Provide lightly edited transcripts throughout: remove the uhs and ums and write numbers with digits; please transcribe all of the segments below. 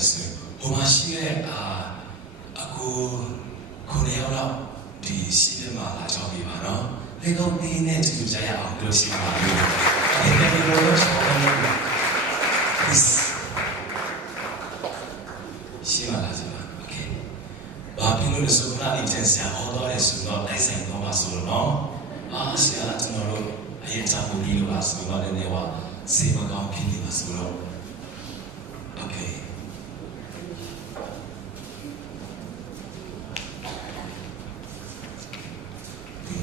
လဲဆိုဟိုမှာရှိတဲ့အကူကိုနေရောက်တော့ဒီရှိပြမှာလာကြောင်းပြပါနော်လေကောင်းပြီးနဲ့တူကြရအောင်လို့ရှိပါဘူးဒီနေ့ဒီလိုဆိုတော့ရှိပါလားโอเคဘာဖြစ်လို့လဲဆိုတော့ဒီတင်ဆက်ဟောတော့လေဆိုတော့တိုက်ဆိုင်တော့ပါဆိုတော့ဆရာကျွန်တော်တို့အရင်ချဖို့ပြီးလို့ပါဆိုတော့လည်းဟောစေမကောင်းဖြစ်နေပါဆိုတော့โอเค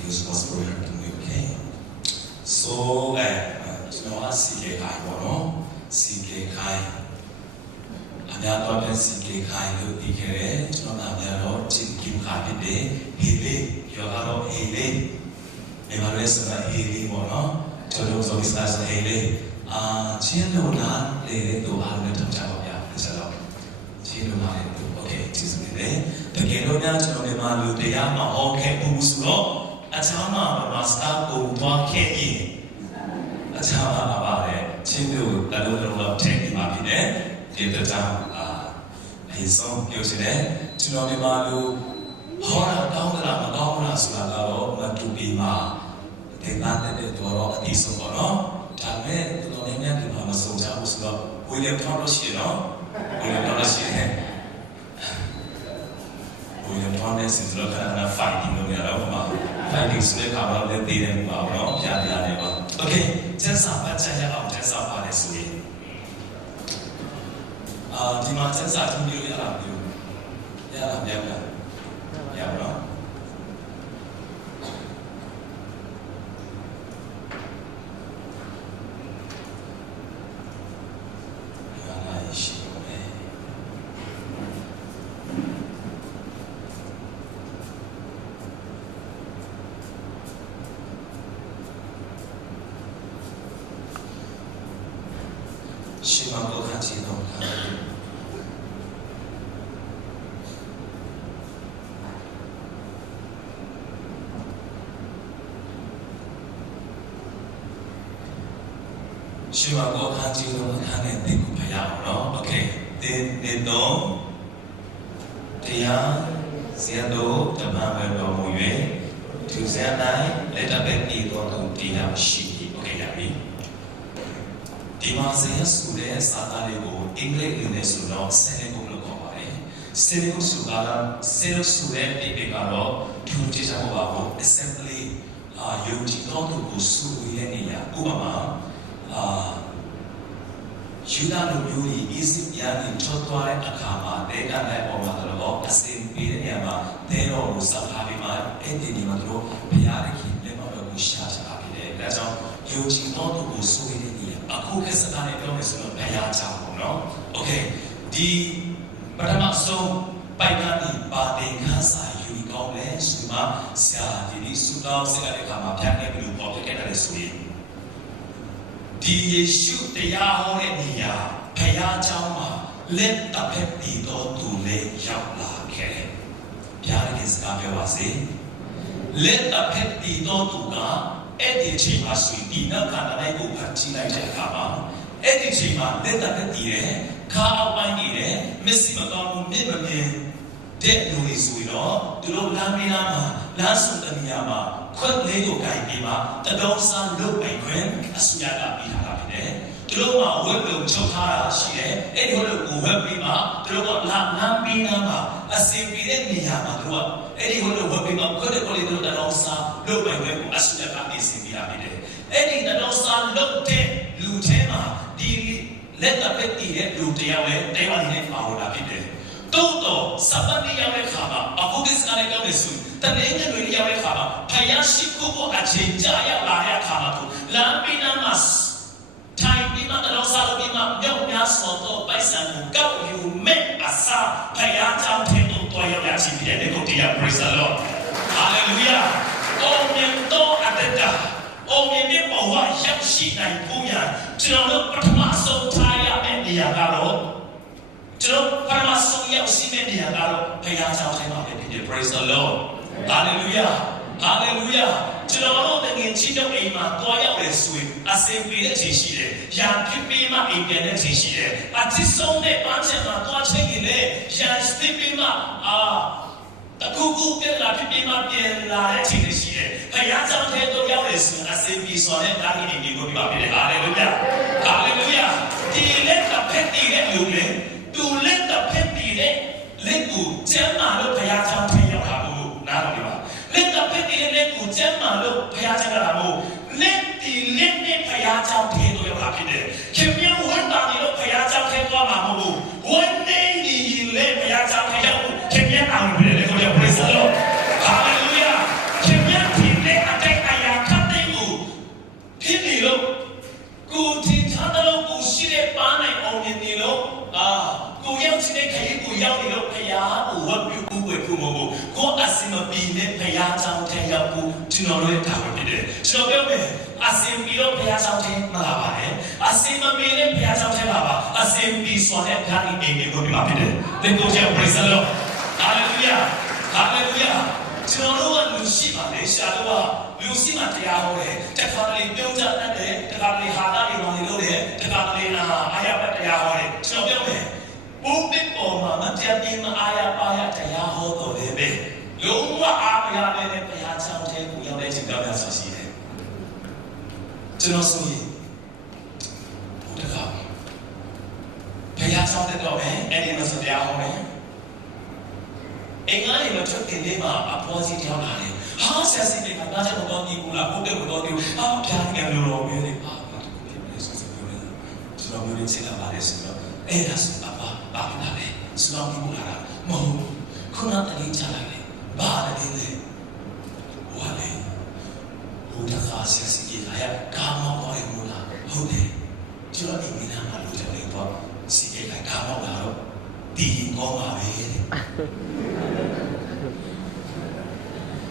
This was for her to me, okay? So, you know, CK Kai, CK Kai. I'm not going to CK Kai, look, you get it. You know, I'm not Kim Kai today. Haley, you're out of Haley. Never listen to Haley, no? To those of us as Haley. Chino Nan, they do all the time. It's a lot. Chino Nan, okay, it is me. The Geno Nan, to the man who they are not okay, who's not. အချမ်းမှာမစတာကိုတွားခဲ့ရင်အချမ်းမှာပါတယ်ချင်းတို့တလုံးလုံးထည့်ပြီးပါပြီလေဒီတမ်းအဆုံးပြောချင်တယ်ကျွန်တော်ဒီမှာလို့ဟောတာကောင်းသလားမကောင်းဘူးလားဆိုတာကတော့မတူပြီးမှဒီနာတဲ့တော့အတိဆုံးပေါ့နော်ဒါမဲ့ကျွန်တော်လည်းဒီမှာမဆုံးချဘူးဆိုတော့ဝီလျံထောင်းလို့ရှိရနော်ဝီလျံထောင်းလို့ရှိရင်ဝီလျံထောင်းတဲ့စဉ်းစားတာကဖိုင်တင်လို့ရတော့မှာFinding slick about the day and wow, okay, just up at China, just up on this way. Demand just out to you, yeah, no. Shimago Hachino. Shimago Hachino and the Kupayano. Okay, they know they are Ziado, the Mamma Moye, to Zanai, let a baby go to Tina Shiki. Okay, Yami. ဒီမှာဆရာဆိုတဲ့စာသားလေးကိုအင်္ဂလိပ်လိုနဲ့ဆိုတော့ဆယ်ကုတ်လို့ခေါ်ပါတယ်။ဆယ်ကုတ်ဆိုတာဆယ်ဆိုတဲ့ဒီပေကတော့သူကြည့်ချင်ပါဘူး assembly ယုံကြည်တော်သူကိုစုဝေးတဲ့နေရာဥပမာယူဒာလူမျိုးကြီး Egypt ရန်ထွက်သွားတဲ့အခါမှာဒေတာနဲ့ပေါ်မှာတော့အစင်ပေးတဲ့နေရာမှာတဲတော်ကိုစောက်ထားပြီးမှအဲ့ဒီနေရာမှာတို့ဘုရားခင်လက်မတော်ကိုရှာချထားပြီးတယ်။ဒါကြောင့်ယုံကြည်တော်သူကိုစုဝေးတဲ့အခုကစကားနဲ့ပြောမယ်ဆိုတော့ဘုရားကြောင့်ပေါ့နော်။ Okay ဒီပထမဆုံးပိုက်ကနေပါတင်ခန်းစာယူကောင်းလဲဆိုမှဆရာဒီစူတောင်းစကားတဲ့အခါမှာပြန်နေပြီးပေါ်ပြခဲ့တယ်ဆိုရင်ဒီယေရှုတရားဟောတဲ့နေရာဘုရားကြောင့်မှာလက်တစ်ဖက်တည်တော်သူလည်းရောက်လာခဲ့တယ်။ဘုရားရဲ့စကားပြောပါစေ။လက်တစ်ဖက်တည်တော်သူကအဲ့ဒီအချိန်မှာဆိုရင်ဒီနောက်ခန္ဓာတိုင်းကိုဖတ်ကြည့်လိုက်တဲ့အခါမှာအဲ့ဒီအချိန်မှာလက်သက်တည်တယ်ခါအောက်ပိုင်းနေတယ်မစ္စည်းမကောင်းဘူးမြင့်မမြင်တဲ့လူတွေဆိုရင်တော့သူတို့လမ်းမင်းမှာလမ်းစုံတဲ့နေရာမှာခွက်လေးကိုကြိုင်ပြီးမှတတော်စားလုတ်ပိုင်ခွင့်အစရကပြီးထားတာဖြစ်တယ်သူတို့ကဝက်လုံချုပ်ထားတာရှိတယ်အဲ့ဒီဝက်လုံကိုဝက်ပြီးမှသူတို့ကလမ်းမင်းမှာအစီအပြေတဲ့နေရာမှာသူကအဲ့ဒီဝက်လုံဝက်ပြီးမှခွက်တဲ့ကိုလေးတို့တတော်စားလုတ်ပိုင်ခွင့်ကိုအစရကနေစင်ပြီးတာဖြစ်တယ်အဲ့ဒီတတော်စားလုတ်တဲ့လူထဲမှာဒီလက်တပက်တည်တဲ့လူတယောက်လည်းတဲဝါနေတဲ့ပါဝင်လာဖြစ်တယ်တိုးတော့စပတ်နေရောက်တဲ့ခါမှာအခုဒီစကားလေးပြောနေဆိုတနေ့ညတွေရောက်တဲ့ခါမှာဖယားရှိခိုးဖို့အချိန်ကြာရောက်လာတဲ့အခါမှာသူလမ်းပြီးနားမှာထိုင်ပြီးမှတတော်စားလို့ပြီးမှမြောက်များစော်တော့ပိုက်ဆံကိုကောက်ယူမဲ့အစားဖယားကြောင့်ထဲတော့တွားရောက်ရချင်းပြတဲ့ကိုတရား praise the Lord hallelujah အော်မြတ်တော်အတ္တအော်မြတ်ဘောဝရောက်ရှိနိုင်ဖို့ရကျွန်တော်တို့ပထမဆုံးထားရမယ့်နေရာကတော့ကျွန်တော်ပထမဆုံးရောက်ရှိမယ့်နေရာကတော့ဘုရားကျောင်းထဲမှာပဲဖြစ်တယ် praise the Lord hallelujah hallelujahကျွန်တော်တို့တကယ်ချစ်တဲ့အိမ်မှာတွားရောက်တယ်ဆိုရင် အစင်ပေးတဲ့အချိန်ရှိတယ်။ရန်ဖြစ်ပြီးမှအိမ်ပြန်တဲ့အချိန်ရှိတယ်။အချစ်ဆုံးတဲ့ပန်းချင်မှာသွားချိန်ရင်လေရန်စစ်ပြီးမှတကူကူပြန်လာဖြစ်ပြီးမှပြန်လာတဲ့အချိန်ရှိတယ်။ဘုရားကြောင့်တဲ့တော့ရောက်တယ်ဆိုအစင်ပြီးဆိုတဲ့ဒါကြီးတွေကိုပြပါပြတယ်။ဟာလေလုယာ။ဟာလေလုယာ။ဒီလက်တစ်ဖက်တည်တဲ့လူလေသူလက်တစ်ဖက်တည်တဲ့လက်ကိုကျမ်းမာလို့ဘုရားကြောင့်ထည့်ရောက်တာဘူး။နားတော်ပြပါ။လက်တစ်ဖက်တည်တဲ့လက်ကိုကျမ်းမာလို့ဘုရားကြောင့်လာမို့လက်ဒီလက်နဲ့ဘုရားကြောင့်ထည့်တော့ရောက်တာဖြစ်တယ်။ခင်ဗျားဝန်တာနေလို့ဘုရားကြောင့်ထည့်သွားမှာမဟုတ်ဘူး။ဝန်နေဒီလက်ဘုရားကြောင့်ထည့်ရောက်ခင်ဗျားအောင်ပြီလေကိုပြော praise the Lord hallelujah ခင်ဗျားဒီလက်အတိုက်အရာခတ်တဲ့ကိုဖြစ်နေလို့ကိုထင်ထားတဲ့လို့ကိုရှိတဲ့ပန်းနိုင်အောင်နေလို့ကိုရောက်ရှိတဲ့ခရီးကိုရောက်နေလို့ဘုရားကိုဝတ်ပြုဖို့ကိုမဟုတ်ကိုအစင်မပီနဲ့ဘုရားကြောင့်ထည့်ရောက်ဖို့ကျွန်တော်တို့ရဲ့တာဝန်ဖြစ်တယ်ကျွန်တော်ပြောမယ်အစင်ပြီးတော့ဘုရားကြောင့်ထည့်မလာပါနဲ့အစင်မပီနဲ့ဘုရားကြောင့်ထည့်လာပါအစင်ပြီးဆိုတဲ့ဘုရားရဲ့အိမ်ကိုပြပါဖြစ်တယ်သင်ကိုကြောင့် praise the Lord hallelujah hallelujah ကျွန်တော်တို့ကလူရှိပါလေရှာတော့လူရှိမှတရားဟောတယ်တခါတလေပြုံးကြတတ်တယ်တခါတလေဟာတာတွေပါလေလို့တယ်တခါတလေအာရပတ်တရားဟောတယ်ကျွန်တော်ပြောမယ်ဘုပစ်ပေါ်မှာမပြတ်တင်မအာရပါရတရားဟောတော်တယ်ပဲလုံးဝအားမရတဲ့ဘုရားချောင်းတဲ့ကိုရောက်တဲ့ချိန်တော့ပြဆိုရှိတယ်ကျွန်တော်ဆိုရင်ဘုရားဘုရားချောင်းတဲ့တော့ပဲအဲ့ဒီမှာစတရားဟောတယ်အင်္ဂါတွေမထွက်တင်လေးမှာအပေါ်စီတောင်းလာတယ်ဟာဆက်စီတွေကနားချက်မတော်ဘူးလားဘုတ်တဲ့မတော်ဘူးဟာပြားငယ်လို့တော့ပြောတယ်ဟာဘာလို့ဖြစ်လဲဆိုဆိုပြောတယ်ကျွန်တော်မျိုးရင်းချစ်တာပါလေဆိုတော့အဲ့ဒါဆိုပါဖြစ်လာတယ်စလောင်းပြီးလာတာမဟုတ်ခုနတည်းချလိုက်တယ်ဘာလဲလဲဟိုလေဟိုတခါဆက်စီကြီးလာရကာမောက်ပေါ်ရမို့လားဟုတ်တယ်ကျွန်တော်အိမ်ထဲမှာလို့ကျွန်တော်တော့စီကြီးလာကာမောက်လာတော့ဒီကောပါပဲ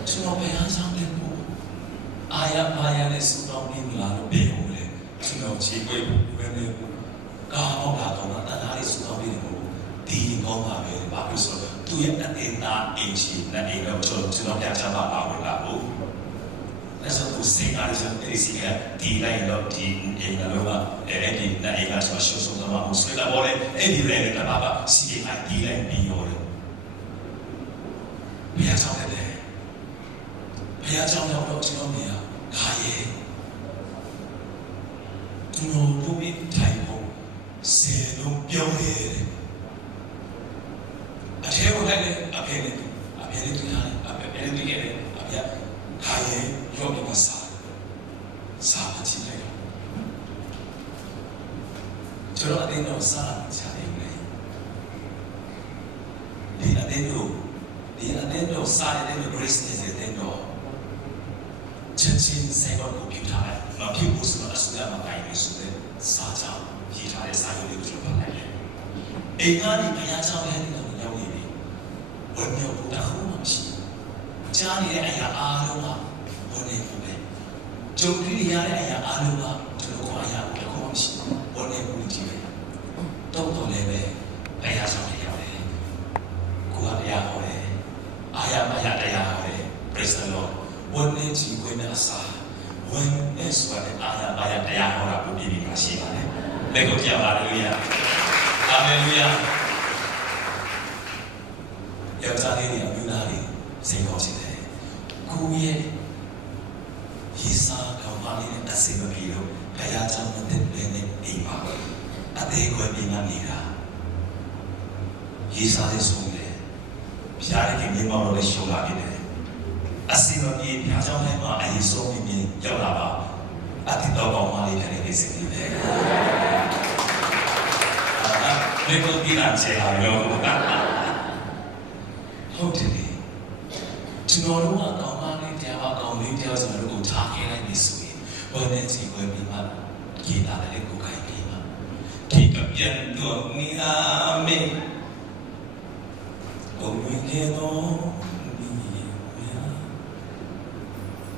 ကျွန်တော်ဘယ်ဟာဆောင်တယ်ဘူးအာရပါရနဲ့စူတောင်းနေလာလို့ပြေဘူးလေကျွန်တော်ခြေခွေးဝဲနေဘူးကာမောက်လာတော့တန်တားလေးစူတောင်းနေတယ်ဘူးဒီကောပါပဲဘာလို့ဆိုတော့သူရဲ့အတင်သားအင်ချီနဲ့အိမ်တော့ကျွန်တော်ပြချပါပါဘူးလားဘူးအဲ့ဆိုသူစိတ်အားဖြင့်ဒီစီကဒီလိုက်တော့ဒီအိမ်ကတော့အဲ့ဒီနဲ့အိမ်ကဆိုရှုံဆုံးတော့မဆွေးလာပေါ်တယ်အဲ့ဒီလည်းကဘာစီကဒီလိုက်ပြီးရောတယ်ဘုရားကြောင့်လည်းဘုရားကြောင့်တော့ကျွန်တော်မြင်ခါရဲ့သူတို့တို့ပြီးထိုင်ဖို့စေလုံးပြောင်းတယ်အထဲကိုလည်းအဖေလေးတွေ့ရတယ်အဖေလေးတွေ့ရတယ်အဖေခါရဲ့ရောပြီးမစားမကြည့်လိုက်တော့ကျွန်တော်အတင်းတော့စားချတယ်လေဒီအတင်းတော့စားတယ်လို့ grace နဲ့တဲ့တော့ချက်ချင်းဆိုင်တော့ကိုပြထားတယ်မဖြစ်ဘူးဆိုတော့အစကမတိုင်းလို့ဆိုတဲ့စားကြောင်းရေးထားတဲ့စာရုပ်လေးကိုကျွန်တော်ဖတ်လိုက်တယ်အိမ်ကနေဘုရားကျောင်းထဲတော့ရောက်နေပြီဝယ်မြောက်ဖို့တခုမှမရှိဘူးကြားနေတဲ့အရာအားလုံးကဝင်နေဘူးပဲကြုံတွေ့ရတဲ့အရာအားလုံးကကျွန်တော်အရာတခုမှမရှိဘူးဝင်နေဘူးကြည့်ပဲတော့လည်းပဲဘုရားကျောင်းထဲရောက်တယ်ကိုကတရားဟောတယ်အာရမရတရားဟောတယ် praise the Lord ဝင်နေကြည့်ဝင်နေအစားဝင်နေဆိုတဲ့အာရတရားဟောတာကိုပြည်ပြီးမှရှိပါတယ်လက်ကိုကြပါလို့ရအာမင်လုယာယောက်ျားလေးတွေအမျိုးသားတွေစိတ်ကောင်းစေတယ်ကိုရဲ့ယေစာကောင်မလေးနဲ့အစင်မပြေလို့ဘုရားကြောင့်မသိတဲ့နဲ့အိမ်ပါအသေးကွယ်ပြင်းနေတာယေစာလေးဆုံးတယ်ဘုရားရဲ့မြေမောင်တော်လေးရှုံလာနေတယ်အစင်မပြေဘုရားကြောင့်လည်းမအရေးဆုံးပြင်းရောက်လာပါအတိတော်ကောင်မလေးနဲ့နေစိတ်နေတယ်လေကိုဒီနာချေလာရောဟုတ်တယ်လေကျွန်တော်တို့ကကောင်းပါလေတရားအကောင်လေးတရားဆိုတော့ကိုထားခဲ့လိုက်နေဆိုရင်ဘယ်နဲ့စီဝယ်ပြီးမှကြီးလာတဲ့ကိုခိုင်းပြီးမှဒီကပြန်တော့နီအာမေဘုံဝင်နေတော့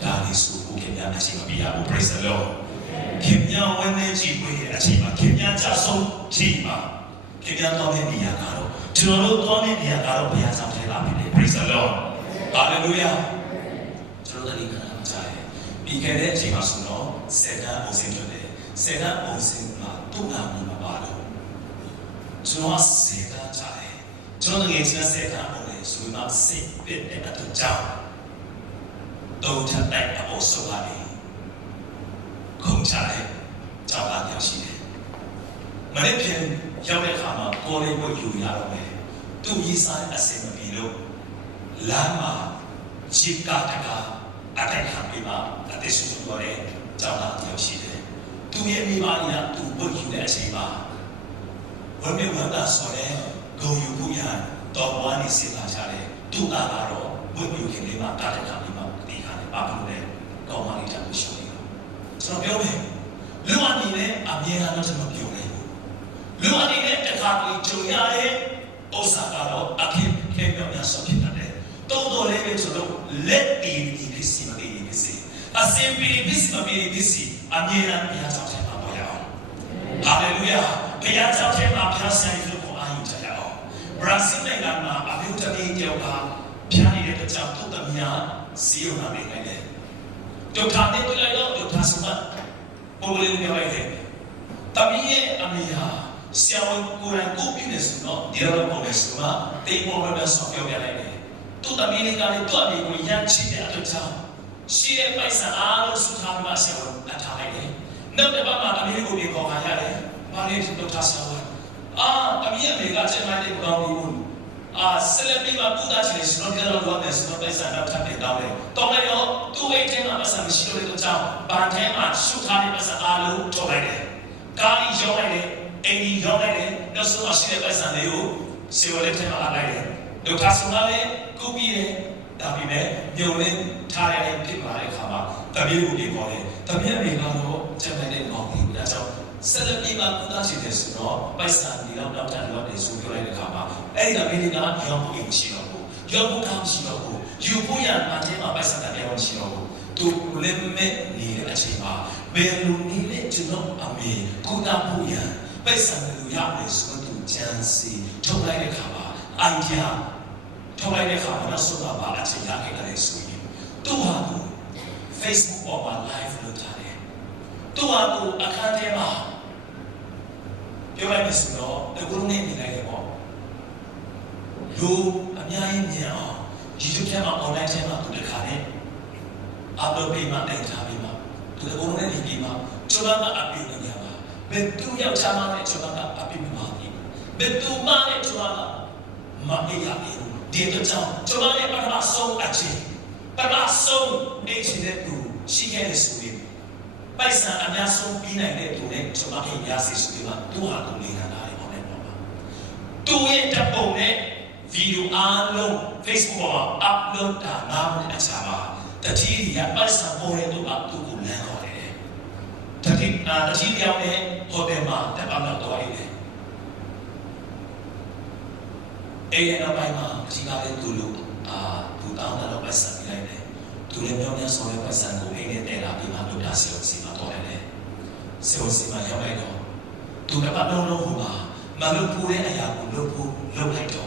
ဒါလေးဆိုကိုခင်ဗျာအချိန်မပြရဘူး praise the Lord ခင်ဗျာဝင်နေကြည့်ပြီးအချိန်မှာခင်ဗျာကြဆုံးချိန်မှာခင်ဗျာတော်တဲ့နေရာကတော့ကျွန်တော်တို့တော်တဲ့နေရာကတော့ဘုရားကြောင့်ထဲလာပြီလေ praise the Lord hallelujah ကျွန်တော်တို့ဒီခဏကြားတယ်ပြီးခဲ့တဲ့အချိန်မှာဆိုတော့ 세간 오생전에 세간 오생마 뚜나미마 바로 저와 세간 자에 저는 예지나 세간 오래 수마 세빛의 어떤 장 또 잡다이 아고 소가리 공차에 자가 역시네 만약에 여기 가면 고래고 유야로에 또 이사의 아세마 비로 라마 집가다가 아타이함이마 아테수도에 자가 역시네 두의 미만이야 두 번유의 아세마 원래 원다 소래 고유부야 또 원이 세마자래 두 아바로 번유케네마 아타이함이마 니가네 바로네 거만이 잡고 싶어요 저는 배우네 루아니네 아미에나는 저는 배우네 루아니네 때가기 중요해 오사가로 아키 개명야 속히다네 또도레베 저도 렛비리 비시마비 비시 아셈비리 비시마비 비시 아미에나 비야 잡채마 뭐야 할렐루야 비야 잡채마 비야사이 들고 아유자야 브라질 내가마 아비우자니 되어가 비야니레 자 또다미야 시오나 내가네 도타네 또라요 도타스마 보고를 배워야 तभी हमें यहाँ सियावन कुरान को भी ने सुनो दिराला को ने सुना तेईमो में सौंपे हुए हैं तो तभी ने कहा तो अभी कोई यहाँ चीज़ें अटक जाओ शीरे पैसा आलो सुधार में सियावन अठाए हैं नब्बे बार तभी को भी कहा है बारे तो थासावन तभी हमें गाचे मारे गाँव में सेलेब्रिटी में पूरा चीज़ सुनो दिराला को ने सुनो पैसा नब्बे तक डाले तो मैं यो तू एक टेमा पैसा मिश्र तो जाओ बांधे में सुधार में पैसा आलो चौड़े काली जोड़े एनी जोड़े न सुना सीधे पैसा नहीं हो सिवाले थे माला नहीं डॉक्टर सुना ले कुपी है तभी मैं न्यूने थारे ने भी मारे खामा तभी वो भी बोले तभी अभी गानो जब मैंने नौकरी किया जब सेलेब्रिटी में पूरा चीज़ सुनो पैसा नहीं लो डॉक्टर लो नहीं सुन क्यों नहीं खामा ऐ तभी ने कहा योंबु की मशीनों को योंबु काम मशीनों को योंबु यार माथे में पैसा तभी वो मशीनों को तो प्रॉब्लम में नहीं अच्छी बात बेलूनी ने चुनो अमे कुदा पुया पैसा में यार सुनो तो चांसी ठोलाई ने खावा आइडिया ठोलाई ने खावा ना सुना बात अच्छी याके करे सुनी तो आपको फेसबुक पर लाइव लोटा है तो आपको अकाउंट में क्यों नहीं सुनो तो गुरु ने मिला है वो लो अन्याय नहीं आ जिसको क्या माँ ऑनलाइन से माँ तो दिखा रहे आप लोग भी माँ नहीं था भी माँ तो उन्होंने नहीं की माँ चुना का अभी नहीं आवा बेतु या चामा ने चुना का अभी भी माँ की बेतु माँ ने चुना का माँ ने या नहीं dia coba ni pada song aje pada song ni cina tu siapa yang sulit paisa anda song bina ni tu ni coba ni ya si sulit lah Tuhan tu ni ada yang mana mana tu yang tapong ni video along Facebook upload dah nama ni acara tadi dia paisa boleh tu up tu kuliah kau ni tadi dia ni hotel mah dapat nak tahu ini apa yang jika ada dulu, tu tahu nak pasal bila ini, tu lembaga yang soal pasal tu ini terapi malu dah seorang atau ini, seorang yang baik tu dapat nolong huma, malu pure ayah pun lu itu,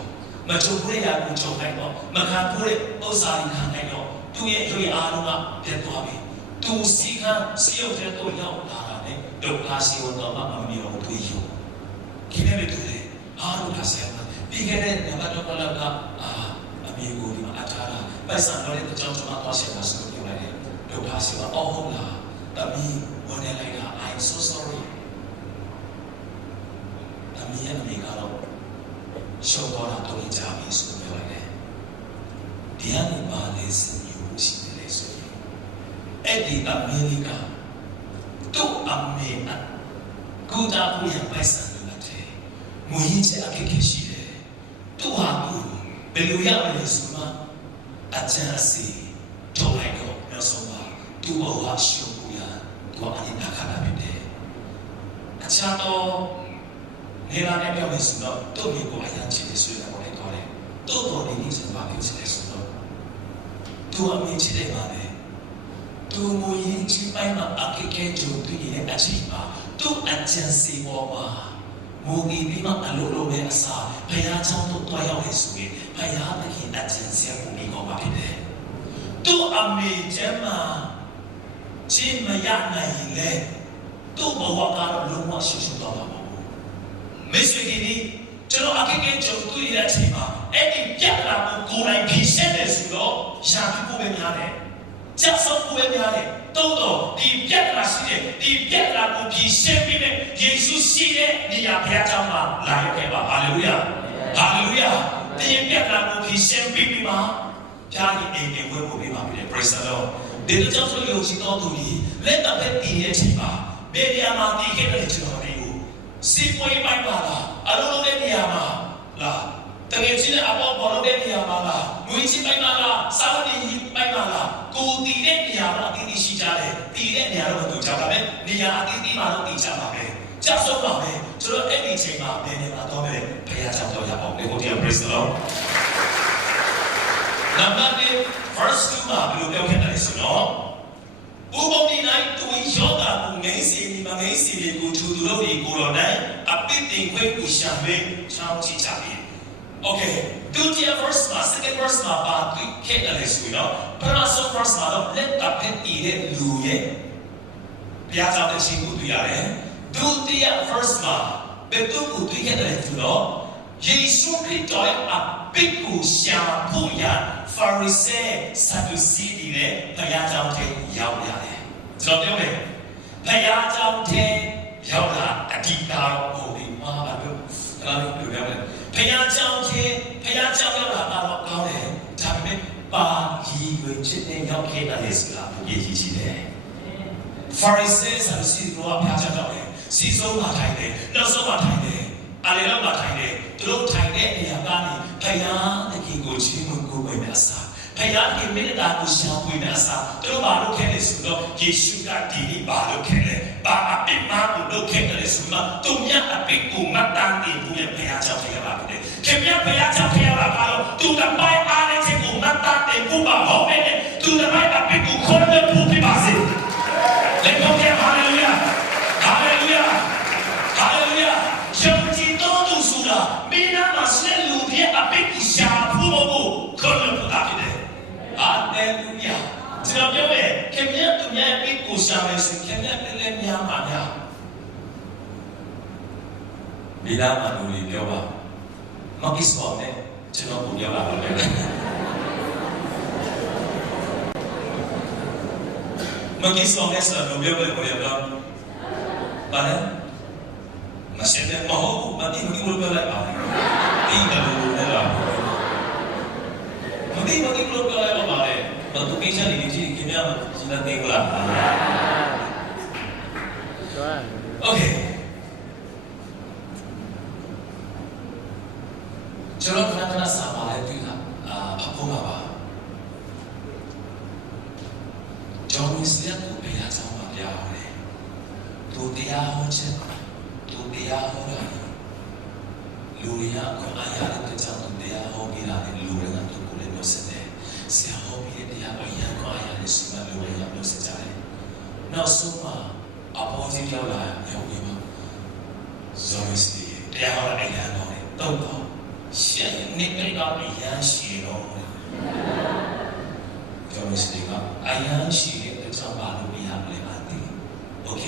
macam pure ayah pun coba itu, makan pure osari kan itu, tu yang aroma tertuapi, tu siapa tertuapi yang lara ni, dokter siapa nama kami orang tu itu, kini betul le, aroma siapa Bigene yang ada pada amigo di mana acara, pasal orang itu cuma tuasia masuk ke mana, dokter siapa oh lah, tapi orang lain I'm so sorry, tapi yang kami kalau syukur atau hijabi semua orang, dia ni balas new sini lesu, di Amerika, tu Amerika, kuda punya pasal ni macam, mungkin saya kekesi. Tuhan tu beliau yang semua ajar si Tuhan itu semua tu bawa syukur Tuhan ini nak kena beda. Ajar tu nilai yang semua tu minggu ayat cerita sudah boleh boleh. Tu ini semua cerita sudah. Tuhan ini cerita mana? Tu mungkin cerita mana? Aku kerja tu ini ajar. Tu ajar si bawa. Mungkin bima alur me asa, payah jauh tu yang lesuki, payah lagi ajen siapa bumi kau apa benda. Tu ambil jema, ချင်းမရနိုင်ရင်လေသူ့ဘဝကတော့လုံးဝရှုပ်ရှုပ်တော့မှာမဟုတ်ဘူးမိတ်ဆွေတွေကျွန်တော်အကိကြုံတွေ့ရတဲ့အချိန်မှာအဲ့ဒီပြဿနာကိုကိုယ်တိုင်ဖြေရှင်းတယ်ဆိုတော့ရှာပြီးဖို့ပဲများတယ်ကြောက်ဆုံးဖို့ပဲများတယ်တော့ဒီပြဿနာရှိတယ်ဒီပြဿနာကိုဖြေရှင်းပြီးတဲ့ယေရှုရှိတဲ့နေရာဘုရားကျောင်းမှာလာရခဲ့ပါဟာလေလုယာဟာလေလုယာဒီပြဿနာကိုဖြေရှင်းပြီးမှဖျားကြီးအိမ်တွေဝဲဖို့ပြပါပြီ praise the lord ဒီလိုကြောင့်ဆိုယုံကြည်တော်သူကြီးလက်တပည့်တည်ရဲ့အချိန်မှာဘယ်နေရာမှာတည်ခဲ့တယ်ကျွန်တော်တွေကိုစီပွေးပိုင်းပါလားအလုံးလုံးတဲ့နေရာမှာလားတကယ်ချင်းအပေါ်ဘောလုံးတဲ့နေရာမှာလားငွေချင်းပိုင်းမှာလားစာဝတ်နေပိုင်းမှာလားကိုတည်တဲ့နေရာမှာအသီးသီးရှိကြတယ်တည်တဲ့နေရာတော့မတူကြပါနဲ့နေရာအသီးသီးမှာတော့တည်ကြပါပဲကြောက်ဆုံးပါပဲကျွန်တော်အဲ့ဒီအချိန်မှာဘယ်နေရာတော့ပဲဘုရားကြောင့်တော့ရအောင်လေကိုတရား praise the lord နံပါတ်1 verse 2မှာဘယ်လိုပြောခဲ့တယ်ဆိုတော့ဥပုံဒီနိုင်သူယောဂါကိုငိမ့်စီဒီမငိမ့်စီကိုသူတို့ဒီကိုတော်နိုင်အပိတင်ခွင့်ကိုရှာမေးချောင်းကြည့်ကြပြီ okay ဒုတိယ verse မှာ second verse မှာပါခဲ့တယ်ဆိုတော့ပထမဆုံး verse မှာတော့လက်တပည့်တည်တဲ့လူရဲ့ဘုရားကြောင့်တဲ့ရှင်ကိုတွေ့ရတယ်ဒုတိယ verse မှာဘယ်သူကိုတွေ့ခဲ့တယ်ဆိုတော့ယေရှုခရစ်တော်ရဲ့အပိကိုရှာဖို့ရဖာရိစေဆာဒူစီတွေနဲ့ဘုရားကျောင်းထဲရောက်ရတယ်။ကျွန်တော်ပြောမယ်။ဘုရားကျောင်းထဲရောက်လာအဓိကတော့ဟိုဒီမှာပါလို့ဒါလည်းပြောရမယ်။ဘုရားကျောင်းထဲဘုရားကျောင်းရောက်လာတော့ကောင်းတယ်။ဒါပေမဲ့ပါကြီးရွေးချစ်တဲ့ရောက်ခဲ့တယ်ဆိုတာဘုရားကြီးကြီးတယ်။ ဖာရိစေဆာဒူစီတို့ကဘုရားကျောင်းရောက်တယ်။စီဆုံးမှာထိုင်တယ်။နောက်ဆုံးမှာထိုင်တယ်။အားလည်းတော့မှာထိုင်တယ်။သူတို့ထိုင်တဲ့နေရာကနေဘုရားသခင်ကိုချီးမွမ်းကိုးကွယ်မြတ်စွာဘုရားရဲ့မေတ္တာကိုရှာဖွေမြတ်စွာသူတို့ဘာလို့ခဲ့လဲဆိုတော့ယေရှုကဒီနေ့ဘာလို့ခဲ့လဲဘာအပြစ်မှမလုပ်ခဲ့တယ်ဆိုမှသူမြတ်အပြစ်ကိုမတန်တင်ဘူးရဲ့ဘုရားကြောင့်ခဲ့ရပါတယ်ခင်ဗျာဘုရားကြောင့်ခဲ့ရတာကတော့သူတမိုင်းအားနဲ့ချက်ကိုမတန်တင်ဘူးပါဟုတ်တယ်သူတမိုင်းအပြစ်ကိုခေါ်လို့ဘူးပြပါစေလက်ကိုကြဟာလေလုယာဟာလေလုယာဟာလေလုယာရှင်ကြီးတော်သူဆိုတာမင်းနာမှာဆက်လူရဲ့အပိကိုရှာဖို့ခေါ်လို့ပူတာဖြစ်တယ်ဟာလေလုယာကျွန်တော်ပြောမယ်ခင်ဗျာသူများအပိကိုရှာမယ်ဆိုခင်ဗျာလည်းများပါများဒီလားမလို့ပြောပါမကစ်ပေါ်နဲ့ကျွန်တော်ကိုပြောလာပါမယ်မကစ်ပေါ်နဲ့ဆိုတော့ပြောလို့ပြောပါလဲမစတဲ့မဟုတ်မတိမတိလို့ပြောလိုက်ပါဒီကလို့လည်းမတိလို့ပြောလိုက်ပါလေမတူကိစ္စတွေကြီးခင်ဗျာစဉ်းစားနေကြလားโอเคကျွန်တော်ခဏခဏစာပါလေတွေ့တာဖတ်ဖို့ပါဂျောင်းမစ်လက်ကိုပေးရအောင်ပါဗျာသူတရားဟောချက်သူတရားဟောတာလူရည်အခွင့်အာရတဲ့ကြောင့်သူတရားဟောနေတာလေလူတွေကသူကိုလည်းပြောစတယ်ဆရာဟောပြီးတဲ့တရားအရန်ခွင့်အာရတဲ့ဆိုမှလူတွေကပြောစကြတယ်နောက်ဆုံးမှာအပေါ်ကြီးရောက်လာရောက်ပြီးမှဇော်မစ်တရားဟောတဲ့အရန်တော်တယ်တော့ရှင်နေကြတော့ရမ်းရှိတော့ကျောင်းစတေကအရန်ရှိတဲ့အကြောင်းပါလို့ပြရမလဲပါသေးโอเค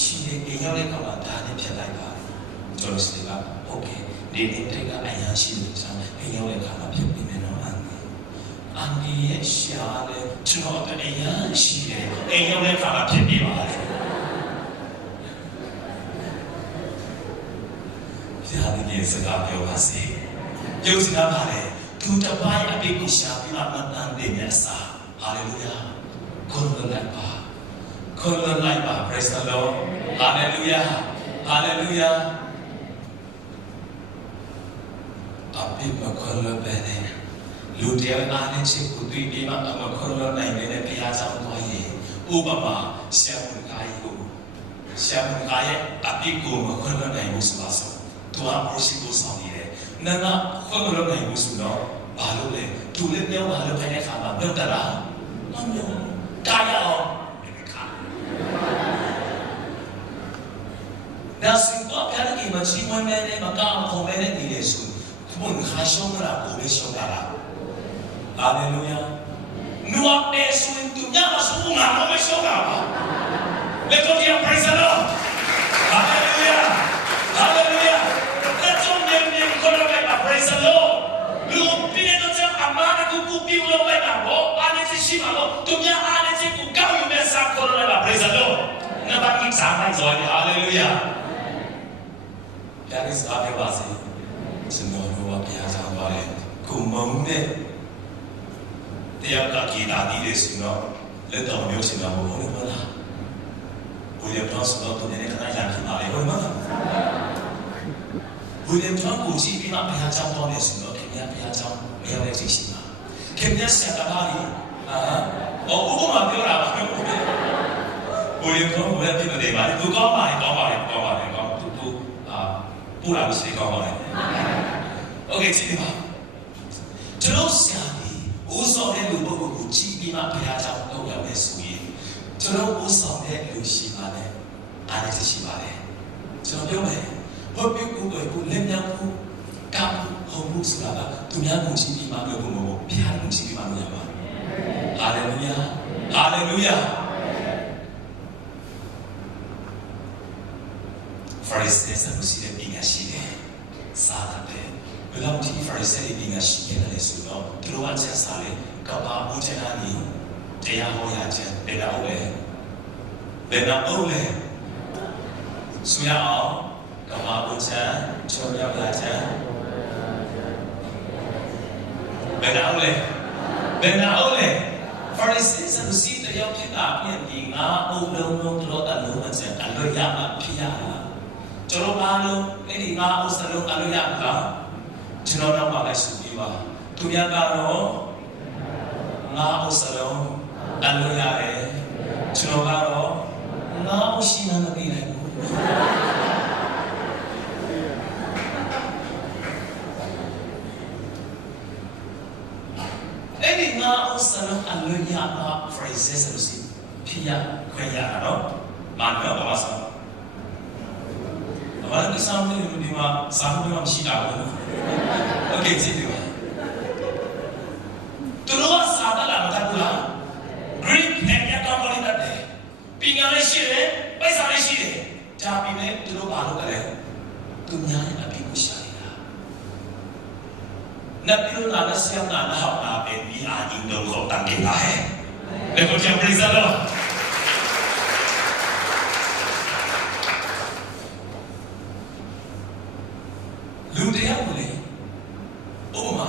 ရှိတဲ့အိမ်ရောက်တဲ့ကောင်ကဒါနဲ့ဖြစ်လိုက်ပါကျောင်းစတေကโอเคဒီနေ့တည်းကအရန်ရှိတဲ့အကြောင်းအိမ်ရောက်တဲ့ကောင်ကဖြစ်ပြီးမယ်နော်အန်ဒီရဲ့ရှာလေကျွန်တော်တို့အရန်ရှိတဲ့အိမ်ရောက်တဲ့ကောင်ကဖြစ်ပြီးပါလေဘုရားသခင်စကားပြောပါစေယုံစကားပါလေသူတပိုင်းအပိကိုရှာပြီးမှမတန်တဲ့မြတ်စာဟာလေလုယာခွန်လိုက်ပါခွန်လိုက်ပါ praise the lord ဟာလေလုယာဟာလေလုယာအပိမခွန်လို့ပဲနေလူတယောက်အားနဲ့ချစ်ကိုတွေ့ပြီးမှအမခွန်လို့နိုင်တဲ့ဘုရားကြောင့်သွားရင်ဥပမာရှာမန်ကာယကိုရှာမန်ကာယအပိကိုမခွန်လို့နိုင်ဘူးဆိုပါစို့သူကဘုရှိကိုဆောင်နေတယ်နာနာခွန်လို့နိုင်ဘူးဆိုတော့ဘာလို့လဲသူလည်းပြောပါလို့ခိုင်းတဲ့ခါမှာပြောတတ်လားမပြောတာရအောင်ဒီခါဒါစင်ကောပြရကိမရှိမမဲနဲ့မကောင်းခုံမဲနဲ့နေလေဆိုဘုံခါရှောင်းတာကိုလည်းရှောင်းတာလားဟာလေလုယာနူအပ်တဲ့ဆိုရင်သူများမဆုံးငါမရှောင်းတာပါ Let's go here, praise the Lord. Hallelujah. Hallelujah. Let's go here, praise the Lord. Lu pine to jang amana ku piu lo bai ba bo ane chi shi ma bo tu nya ane chi ku kau yu me sa ko lo ba praise the Lord. Na ba ki sa mai joy hallelujah. That is God ba si. Sino lo wa pia sa ba le. Ku mong ne. Tiap ka ki ta di de sino. Le to myo sin ba bo ho ba la. William Johnson ตัวนี้ในคณะยานขึ้นมาเลยเฮ้ยมั้ง William Johnson กูจีพี่มาพยายามจำตอนนี้สิเนาะแค่พยายามจำไม่เอาเลยจริงๆนะแค่เสียตาบ้าดิโอ้กูมาเดี๋ยวเราWilliam Johnson กูได้ที่ประเดี๋ยวมาดูก้อนมาดูผู้รับสิก้อนมาโอเคจริงป่ะจะรู้เสียดีอุศในรูปกูจีพี่มาพยายามจำต้องอย่างนี้สุยကျွန်တော်ဥဆောင်တဲ့လူရှိပါတယ်အားလည်းရှိပါတယ်ကျွန်တော်ပြောမယ်ဘုရားကိုယ်ကိုလက်ညှောင်းဖို့ကောင်းဟုတ်မှုဆိုတာကသူများကိုကြည့်ပြီးမှပြောဖို့မဟုတ်ဘုရားကိုကြည့်ပြီးမှလုပ်ရမှာဟာလေလုယာဟာလေလုယာ Pharisees ကရှိတဲ့ပညာရှိတယ်စာတယ်ဘယ်လောက်ဒီ Pharisees ပညာရှိခဲ့တယ်ဆိုတော့သူတို့အချက်စားလေကဘာဦးချနာနီတရားဟောရခြင်းတရားဟုတ်လေဘယ်တော့ဟုတ်လေဆိုရအောင်ကမ္ဘာဘုရားချုံရောက်လာခြင်းဘယ်တော့လေPharisees ကစီးတရားဖြစ်တာပြင်ဒီငါအုံလုံးလုံးတော်တော်လုံးအကျအလွတ်ရမှာဖြစ်ရတာကျွန်တော်အားလုံးအဲ့ဒီငါအုံစလုံးအလွတ်ရမှာကျွန်တော်တော့ပါလိုက်ဆိုပြီးပါသူများကတော့ငါအုံစလုံးအလွတ်ရတယ်ကျွန်တော်ကတော့ငါအုံရှိမှမသိနိုင်ဘူးအဲ့ဒီငါအုံစလုံးအလွတ်ရမှာ phrases လို့စီဖြစ်ရခွင့်ရတာနော်မာနဘာသာဘာလို့ဆောင်းနေလို့ဒီမှာစာမှုတော့မရှိတာဘူးโอเคကြည့်တယ်သူတို့ကစာတလာမတတ်ဘူးလား Greek နဲ့ပြတော့လို့ရတယ်ပညာလေးရှိတယ်ပိုက်ဆံလေးရှိတယ်ဒါပေမဲ့သူတို့ဘာလုပ်ကြလဲသူများရဲ့အပြစ်ကိုရှာနေတာနတ်ပြည်လာတဲ့ဆရာကလည်းဟောတာပဲဒီအာအင်းတို့ကိုတန်ကြတာဟဲ့လေကိုချင် praise the Lordလူတရားကိုလေဥပမာ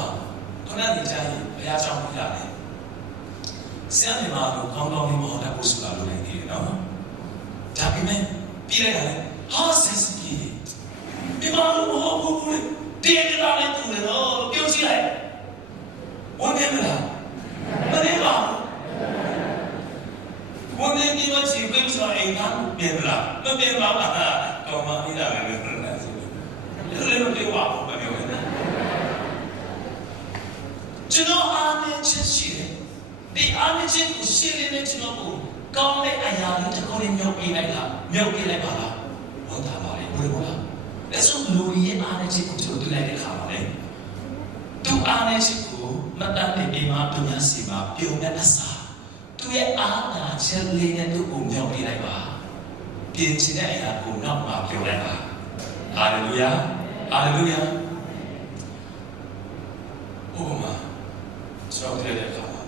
ခဏနေကြရင်ဘုရားကြောင့်ပြရတယ်ဆရာညီမတို့ကောင်းကောင်းလေးမဟုတ်တဲ့ပုစကာလိုနိုင်တယ်နော်ဒါပေမဲ့ပြီးလိုက်ရတယ်ဟာဆက်စပြီးဒီမှာမဟုတ်ဘူးလေတင်းနေတာလည်းတူတယ်နော်ပြောကြည့်လိုက်ဝန်နေမလားမနေပါဘူးဝန်နေပြီးမှချိန်ပြီးဆိုအိမ်ကပြန်လာမပြန်ပါဘူးတော့မှနေတာပဲလေလည်းမပြောပါဘူးမပြောဘူးကျွန်တော်အားနေချက်ရှိတယ်ဒီအားနေချက်ကိုရှင်းနေတဲ့ကျွန်တော်ကိုကောင်းတဲ့အရာတွေတစ်ခုလေးမြုပ်ပေးလိုက်ပါလားဟုတ်တာပါလေဘယ်လိုလဲဒါဆိုလူရဲ့အားနေချက်ကိုကျွန်တော်တွေ့လိုက်တဲ့အခါမှာလေသူအားနေချက်ကိုမတတ်တဲ့အိမ်မှာသူများစီမှာပြုံးတဲ့အစားသူရဲ့အားနာချက်လေးနဲ့သူ့ကိုမြုပ်ပေးလိုက်ပါပြင်ချင်တဲ့အရာကိုနောက်မှပြောလိုက်ပါဟာလေလုယာဟာလေလုယာဥပမာကျွန်တော်တွေ့တဲ့အခါမှာ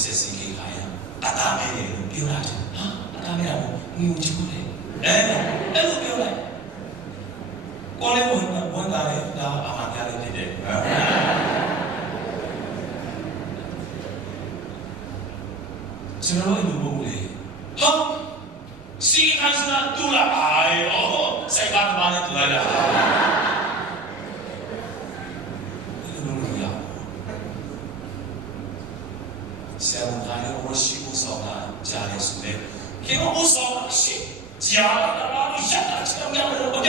စစ်စီကြီးခိုင်းတာတာမဲလို့ပြောလိုက်တယ်ဟာတာမဲကငြိုချူတယ်အဲ့လိုပြောလိုက်ကိုလည်းဝန်တာလေဒါအမှန်တရားလေးဖြစ်တယ်ကျွန်တော်တို့ဘုံလေဟာစီခိုင်းတာတူလာအိုးစိုက်ပါမနဲ့တူလာတာဆရာမသားရဲ့ဝရှိဥဆောင်တာကြားရဆိုတဲ့ခေမဥဆောင်ရှိကြားတာတော့ရတာချောင်းရတယ်ဘယ်လိုလဲ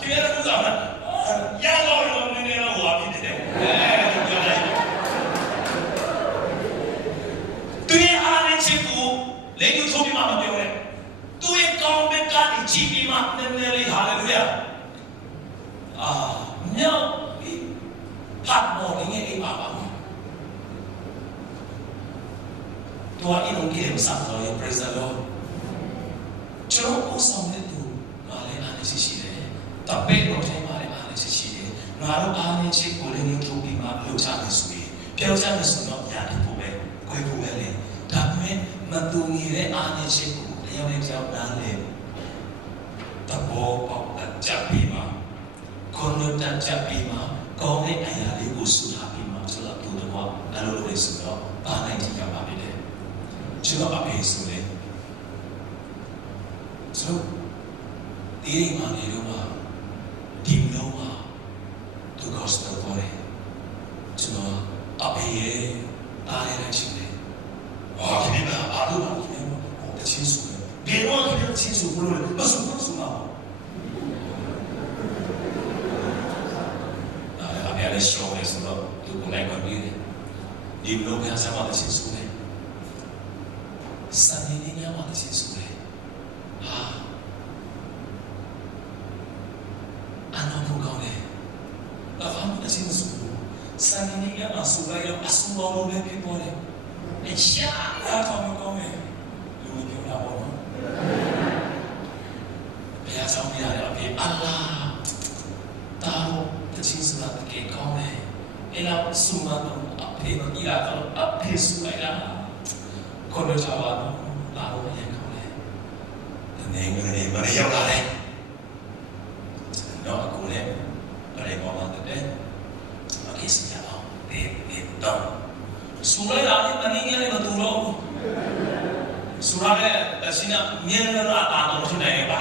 ဒီရတဲ့ဥဆောင်တာရတော့ရောနည်းနည်းတော့ဟောပြီးတယ်ပြောလိုက်သူရဲ့အားနဲ့ချက်ကိုလက်ကိုထုတ်ပြီးမှမပြောနဲ့သူရဲ့ကောင်းတဲ့ကနေကြည့်ပြီးမှနည်းနည်းလေးဟာလေလုယာမြောက်ပြီးဖတ်ပေါ်နေအိမ်ပါပါตัวอินองเกมสักเลย praise the Lord ငါတို့အားနဲ့ချစ်ကိုလည်းညှို့ထုတ်ပြီးမှလှုပ်ရှားနေဆိုရင်ပြောကြမယ်ဆိုတော့ညာတယ်ဖို့ပဲခွဲဖို့ပဲလေဒါပေမဲ့မတူညီတဲ့အားနဲ့ချစ်ကိုတယောက်နဲ့တယောက်နားလေတဘောပေါက်ကြပြီးမှခွန်လွတ်ကြပြီးမှကောင်းတဲ့အရာလေးကိုစုထားပြီးမှကျွန်တော်တို့တော့အလုပ်လုပ်နေဆိုတော့ပါနိုင်ကြရပါပြီလေကျွန်တော်အဖေဆိုလေဆိုဒီအိမ်မှာနေတော့ဒီလုံးမှာသူကောစတော့ပေါ်တယ်ကျွန်တော်အဖေရဲ့အားရတဲ့ချင်းလေဟာဒီမှာအားလုံးကတချင်းစုတယ်ဘယ်တော့မှတချင်းစုဘူးလို့မစုဘူးစုမှာအဖေလည်းရှောင်းနေဆိုတော့သူကလည်းမပြီးတယ်ဒီလုံးကစားမှတချင်းစုတယ်စနေနေ့ညမှာတချင်းစုတယ်ဟာအနာဖို့ကောင်းတယ်ဘာမှမသိဘူးစနေနေ့ကမှဆိုလိုက်တော့အဆူတော်လိုပဲဖြစ်ပေါ်တယ်အရှာအားတော်ကောင်းတယ်လူပြောတာပေါ့နော်ဘယ်အကြောင်းရလဲအဖေအလားတာတော့တချင်းစတာတကယ်ကောင်းတယ်အဲ့တော့ဆူမတော့အဖေမကြီးလာတော့အဖေဆူလိုက်တာခေါ်တော့ချပါတော့လာတော့ရန်ကောင်းတယ်နေငယ်နေမရောက်လာတယ်တော့အခုလည်းအဲ့ဒီပေါ်မှာတဲ့โอเคสิရအောင်ဒီတော့ဆူလိုက်တာလည်းမနေငယ်လည်းမတူတော့ဆူရတဲ့အစင်းကမြင်လာတာတော့ထနေပါ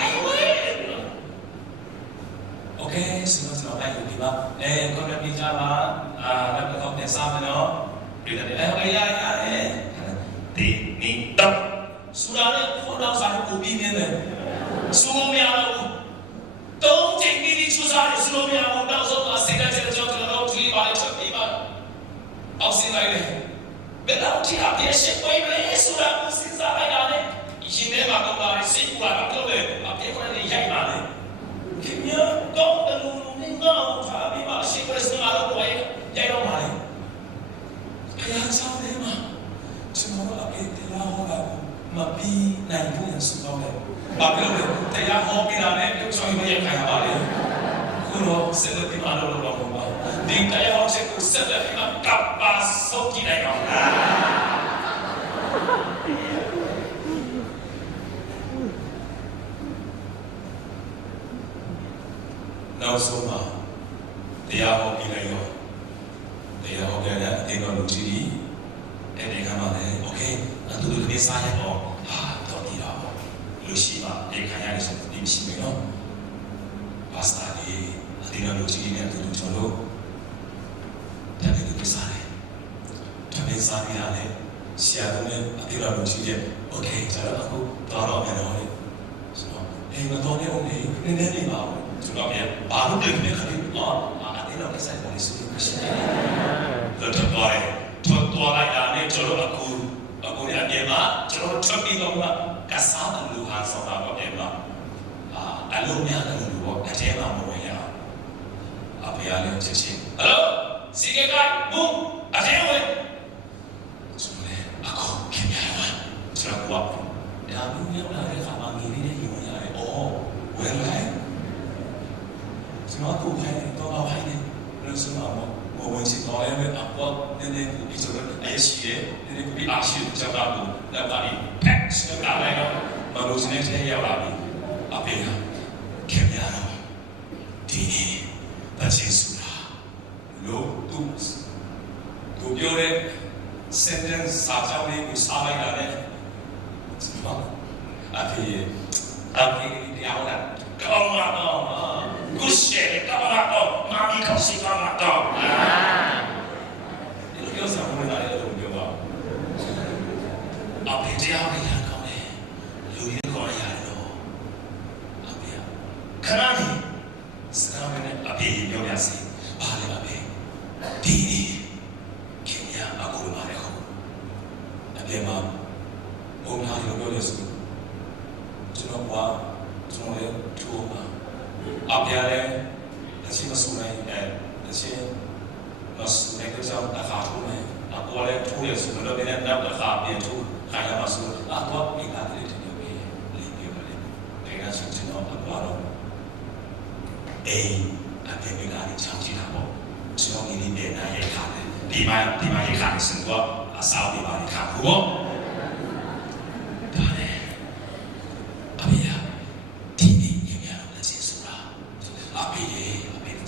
โอเคဆိုတော့လိုက်ယူဒီပါကွန်ပျူတာကြပါလက်တော့နဲ့စားမယ်နော်ဒီတယ်အေးရဒီနီတော့ဆူရတဲ့ဖုန်းတော့စားဖို့ပြီးနေတယ်ဆူမရဘူးတုံးချိန်ကြီးချူစားရဆူမရဘူးတော့ဆိုတော့စိတ်ဓာတ်ချက်ကြောင့်တော့ဒီပါလေးချက်ပြီးပါအောက်စင်းလိုက်တယ်ဘယ်တော့ဒီအပြည့်ရှိပွေးလဲဆူရကိုစဉ်းစားလိုက်တာလေရှင်ထဲမှာတော့ပါစိတ်ပူလာတော့လေအပြည့်ခွဲနေရိုက်ပါလေခင်ဗျာတော့တလူနေငါ့ကိုထားပြီးမှရှိခွဲစမှာတော့ပွဲရိုက်တော့ပါလေအရာချောင်းလေးမှာကျွန်တော်တို့အပြည့်တရားဟောတာမပြီးနိုင်ဘူးဆိုတော့လေဘာပြောလဲတရားဟောပြတာနဲ့ပြုဆောင်ရရခိုင်ပါလေခုတော့ဆက်လက်ပြီးမှလုပ်လို့တော့မဟုတ်ပါဒီတရားဟောချက်ကိုဆက်လက်ပြီးမှကပ်ပါစောကြည့်လိုက်အောင်နောက်ဆုံးမှာတရားဟောပြီးလိုက်ရောတရားဟောကြတဲ့အတေတော်လူကြီးဒီအဲ့ဒီကမှလည်းโอเคအတူတူလေးစားရအောင်ဟာတော့ဒီတော့လူရှိမှအေခံရတယ်ဆိုဒီရှိမယ်နော်ပါစတာလေးအတေတော်လူကြီးနဲ့အတူတူကျွန်တော်တို့တကယ်လို့စားတယ်တကယ်စားရရတယ်ဆရာတို့နဲ့အတေတော်လူကြီးရဲ့โอเคကျွန်တော်အခုတော့မယ်နော်ဆိုတော့အေးမတော်နေအောင်နေနေနေပါဦးကျွန်တော်ပြန်ဘာလို့ပြန်နေခရီးအော်အတေတော်လေးဆိုင်ပေါ်လေးဆိုလို့ရှိတယ်တော့တော့ထွက်သွားလိုက်တာနဲ့ကျွန်တော်အခုရအပြင်မှာကျွန်တော်ထွက်ပြီးတော့ကစားအလူဟာဆောင်တာတော့ပြန်မှာအလုံးများတယ်လို့ပေါ့အထဲမှာမဝင်ရအောင်အဖေကလည်းချက်ချင်းဟယ်လိုစီကေကိုမူအထဲဝင်ဆိုတော့အခုခင်ဗျာကျွန်တော်ကဒါမျိုးရောက်လာတဲ့ခါမှာငေးလေးနဲ့ယူဝင်ရတယ်အော်ဝင်လိုက်ကျွန်တော်ကိုခိုင်းတော့အောက်ခိုင်းတယ်လို့ဆိုတော့我们是搞那个我那你做个也是的，那个比阿西叫大路，那哪里啪是个大来了，马路上那些要哪里，阿边啊，看呀咯，第二，那结束啦，路都标嘞，深圳沙洲嘞有沙来啦嘞，是吧？阿边聊啦，搞嘛咯啊。古些干嘛搞？妈咪考试干嘛搞？你都有什么回答的都没有啊？阿别这样的人讲嘞，有人讲的呀咯，阿别，看哪里？是他们的阿别有两些，把那阿别，第一，今年阿哥买的好，阿别嘛，我们哪里有的是，只能话，只能来做嘛。阿别嘞，那些么书嘞，那些么书嘞，就叫大卡图嘞，阿哥嘞，图嘞书那边嘞，那大卡边图，还有么书，阿哥比他的挺牛逼，厉害嘞，人家是知道阿哥咯，阿别比他的强其他。ကျွန်တော်ဒီနေ့ပြန်ရိုက်ခါတယ်ဒီမှာရိုက်ခါနေစင်တော့အစားဒီပါရိုက်ခါဘူးပေါ့ဒါနဲ့အမေကဒီနေ့ညညတော့လက်ချင်းဆိုတာအမေ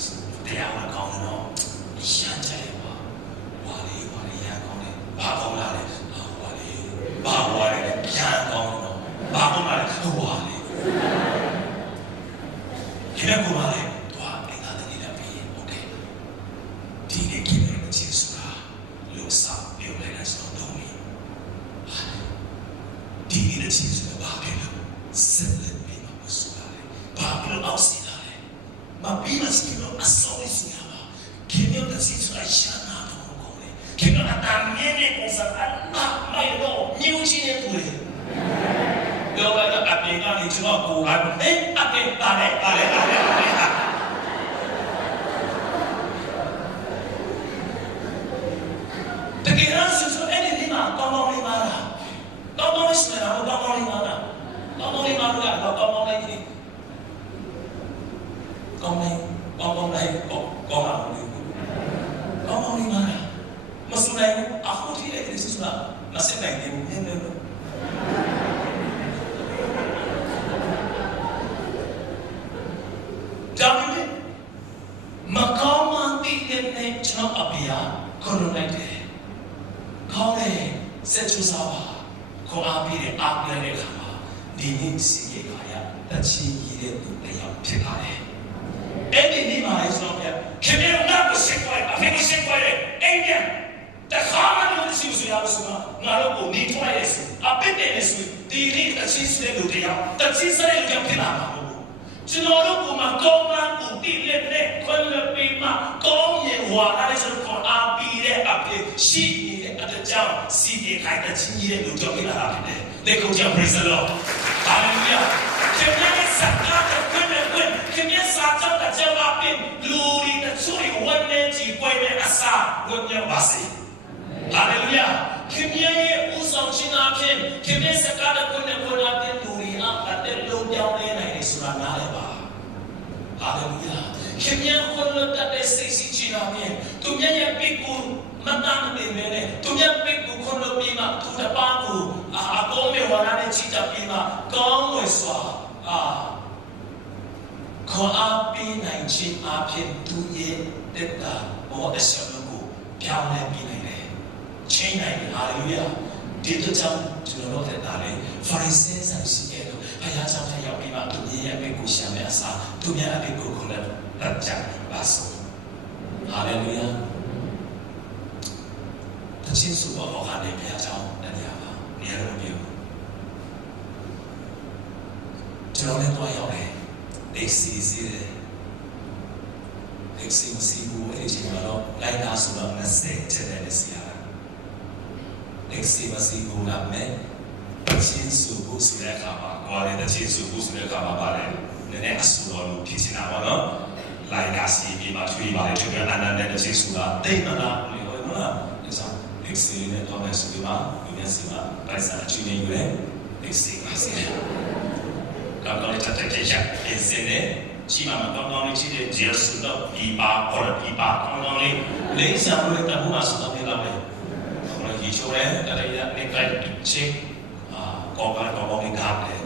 ဆိုတရားဝင်ကောင်းတယ်နော်ရမ်းကြတယ်ပါဝါလေးရမ်းကောင်းတယ်ဘာကောင်းလာလဲဝါလေးဘာဝါလေးရမ်းကောင်းတော့ဘာကောင်းလာလဲဝါလေးဒီနေ့ကိုပါလေတော့အင်္ဂါတည်းနဲ့ပြီးโอเคဒီနေ့ကိနေချင်းဆိုတာလို့စာပြောလိုက်တဲ့ဆိုတော့ဒီနေ့ချင်းဆိုတာဘာဖြစ်လို့ဆက်လက်ပြီးမဆိုတာလဲဘာဖြစ်လို့အောက်စီတာလဲမပြီးမစီလို့အစောလေးစီရပါခင်ဗျတဲ့ချင်းဆိုတာရှာနာတော့ကောင်းလေခင်ဗျအတားမြင်တဲ့ပုံစံအလားမိုင်တော့မြူးချင်းရဲ့တွေ့ပြောလိုက်တော့အပြင်ကနေကျွန်တော်ကိုယ်ကအပြင်ပါလေတကယ်တော့ဆိုအဲ့ဒီမှာကောင်းလေးပါလားကောင်းလေးစနေတာကောင်းလေးပါလားကောင်းလေးပါလို့ကတော့ကောင်းလေးကြီးကောင်းလေးပါလို့ကောင်းလေးပါလားမစနိုင်အခုထိလည်းဒီဆိုတာမစနိုင်ဘူးနည်းနည်းလို့ဒါပေမဲ့မကောင်းမှသိတဲ့ကျွန်တော်အဖေကခေါ်လိုက်တယ်ခေါင်းနဲ့ဆက်ချူစားပါခေါ်အားပေးတဲ့အားပြတဲ့အခါမှာဒီနေ့စီရဲ့ခါရတချီရတဲ့သူတစ်ယောက်ဖြစ်လာတယ်အဲ့ဒီနေ့မှာလည်းကျွန်တော်ခင်ဗျားတို့ကစစ်ပွဲအဖေကစစ်ပွဲအိမ်ပြန်တခါမှလို့စီဆိုရအောင်ဆိုတော့ငါတို့ကိုနေထွက်ရဲဆိုအပစ်တယ်ဆိုဒီနေ့တချီစတဲ့လူတစ်ယောက်တချီစတဲ့လူတစ်ယောက်ဖြစ်လာမှာကျွန်တော်တို့ကမှကောင်းမှန်ကိုတည်လက်နဲ့ခွင့်လွှတ်ပြီးမှကောင်းရင်ဝါလာတဲ့ဆိုတော့အားပြီးတဲ့အဖြစ်ရှိနေတဲ့အတကြောင့်စီပြေခိုင်တဲ့ချင်းကြီးရဲ့လူကြောင့်ဖြစ်လာတာဖြစ်တယ်။လက်ကိုကြောင့် praise the Lord ။ hallelujah ။ခင်ဗျားရဲ့စကားတဲ့ခွင့်နဲ့ခင်ဗျားစာကြောင့်တဲ့ကြောင့်အဖြစ်လူတွေတချို့ဝန်နေကြီးပွဲနဲ့အစားဝန်ရပါစေ။ hallelujah ။ခင်ဗျားရဲ့ဥဆောင်ခြင်းအဖြစ်ခင်ဗျားစကားတဲ့ခွင့်နဲ့အဖြစ်လူတွေအတဲ့လုံးပြောင်းလဲနိုင်တယ်ဆိုတာနားလည်ပါHallelujah. Kimya kholo tate seisi china me. Tumya ya piku matang me mene. Tumya piku kholo pima tuta pangu. Akome wala ne chita pima. Kong we swa. Ko api nai chin api tu ye teta. Mo esyamu pyao ne pi nai ne. Chain nai hallelujah. Dito jam juno teta le. Pharisee san si ye. ဘုရားကြောင့်ရောက်ပြီးမှသူရဲ့အမိကိုရှာမယ်အစားသူရဲ့အမိကိုခေါ်လက်တက်ကြပါစို့ဟာလေလုယာတချင်းစုဘောကလည်းဘုရားကြောင့်တရားပါနေရာလိုမျိုးကျွန်တော်လည်းတော့ရောက်တယ်လက်စီစီတယ်လက်စီစီဘူးအဲ့ဒီချိန်တော့လိုက်တာဆိုတော့20ချက်နဲ့စီရတာလက်စီမစီဘူးလားမဲချင်းစုဘူးဆိုတဲ့အခါမှာကွာလေချင်းစုဘူးဆိုတဲ့အခါမှာပါလေနည်းနည်းအဆူတော်လို့ဖြစ်နေတာပါနော်လိုက်ကစီပြီးမှထွေးပါလေသူကအနန္တနဲ့ချင်းစုတာတိတ်မလားဘယ်လိုလဲနော်ဒီစား excel နဲ့တော့မယ်ဆိုပြီးမှဒီနေ့စီမှာပိုက်ဆံအချင်းချင်းယူတယ် excel ပါစီကောင်းကောင်းလေးတက်တက်ကြရ excel နဲ့ကြီးမှကောင်းကောင်းလေးကြီးတဲ့ gel ဆိုတော့ဒီပါခေါ်ဒီပါကောင်းကောင်းလေးလိမ့်စာလို့တမှုမှာဆိုတော့ပြလာတယ်ခေါ်ရေးချိုးတယ်တရရနေကြိုက်ချင်းကောင်းကောင်းလေးကားတယ်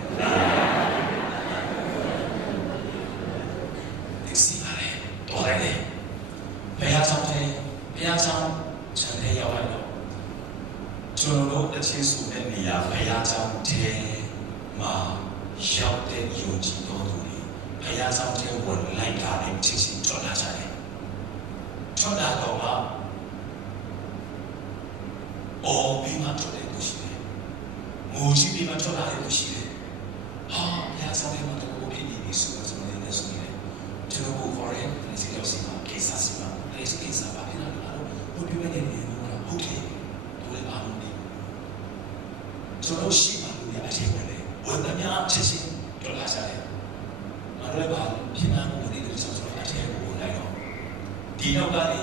ဒီစီပါလေတော်တယ်ဘုရားဆောင်ချမ်းတဲ့ရောက်လာတော့ကျွန်တော်တို့အချင်းစုတဲ့နေရာဘုရားဆောင်တဲ့မှာရောက်တဲ့ယုံကြည်တော်သူတွေဘုရားဆောင်တဲ့ဝင်လိုက်တာနဲ့ချင်းချင်းထွက်လာကြတယ်ထွက်လာတော့မှအော်ပြီးမှထွက်တယ်လို့ရှိတယ်ငိုကြည့်ပြီးမှထွက်လာတယ်လို့ရှိတယ်ဟာဘုရားဆောင်တဲ့မှာတော့ဘုရားနေဆိုတော့ကျွန်တော်လည်းဆိုနေတယ်ကျွန်တော်ကိုခေါ်ရဲဒီစီတော့စီမှာကိစ္စစီမှာအဲ့ဒီကိစ္စပါလေလားဘုရားရဲ့နေမှာဟုတ်တယ်တို့လည်းအားလုံးနေကျွန်တော်ရှိမှလို့ရအချိန်ဝင်တယ်ဝန်ထမ်းများချက်ချင်းထွက်လာကြတယ်မတော်လည်းပါဖြစ်မှန်းကိုနေတယ်ဆိုတော့အချိန်ကိုလိုက်တော့ဒီနောက်ကနေ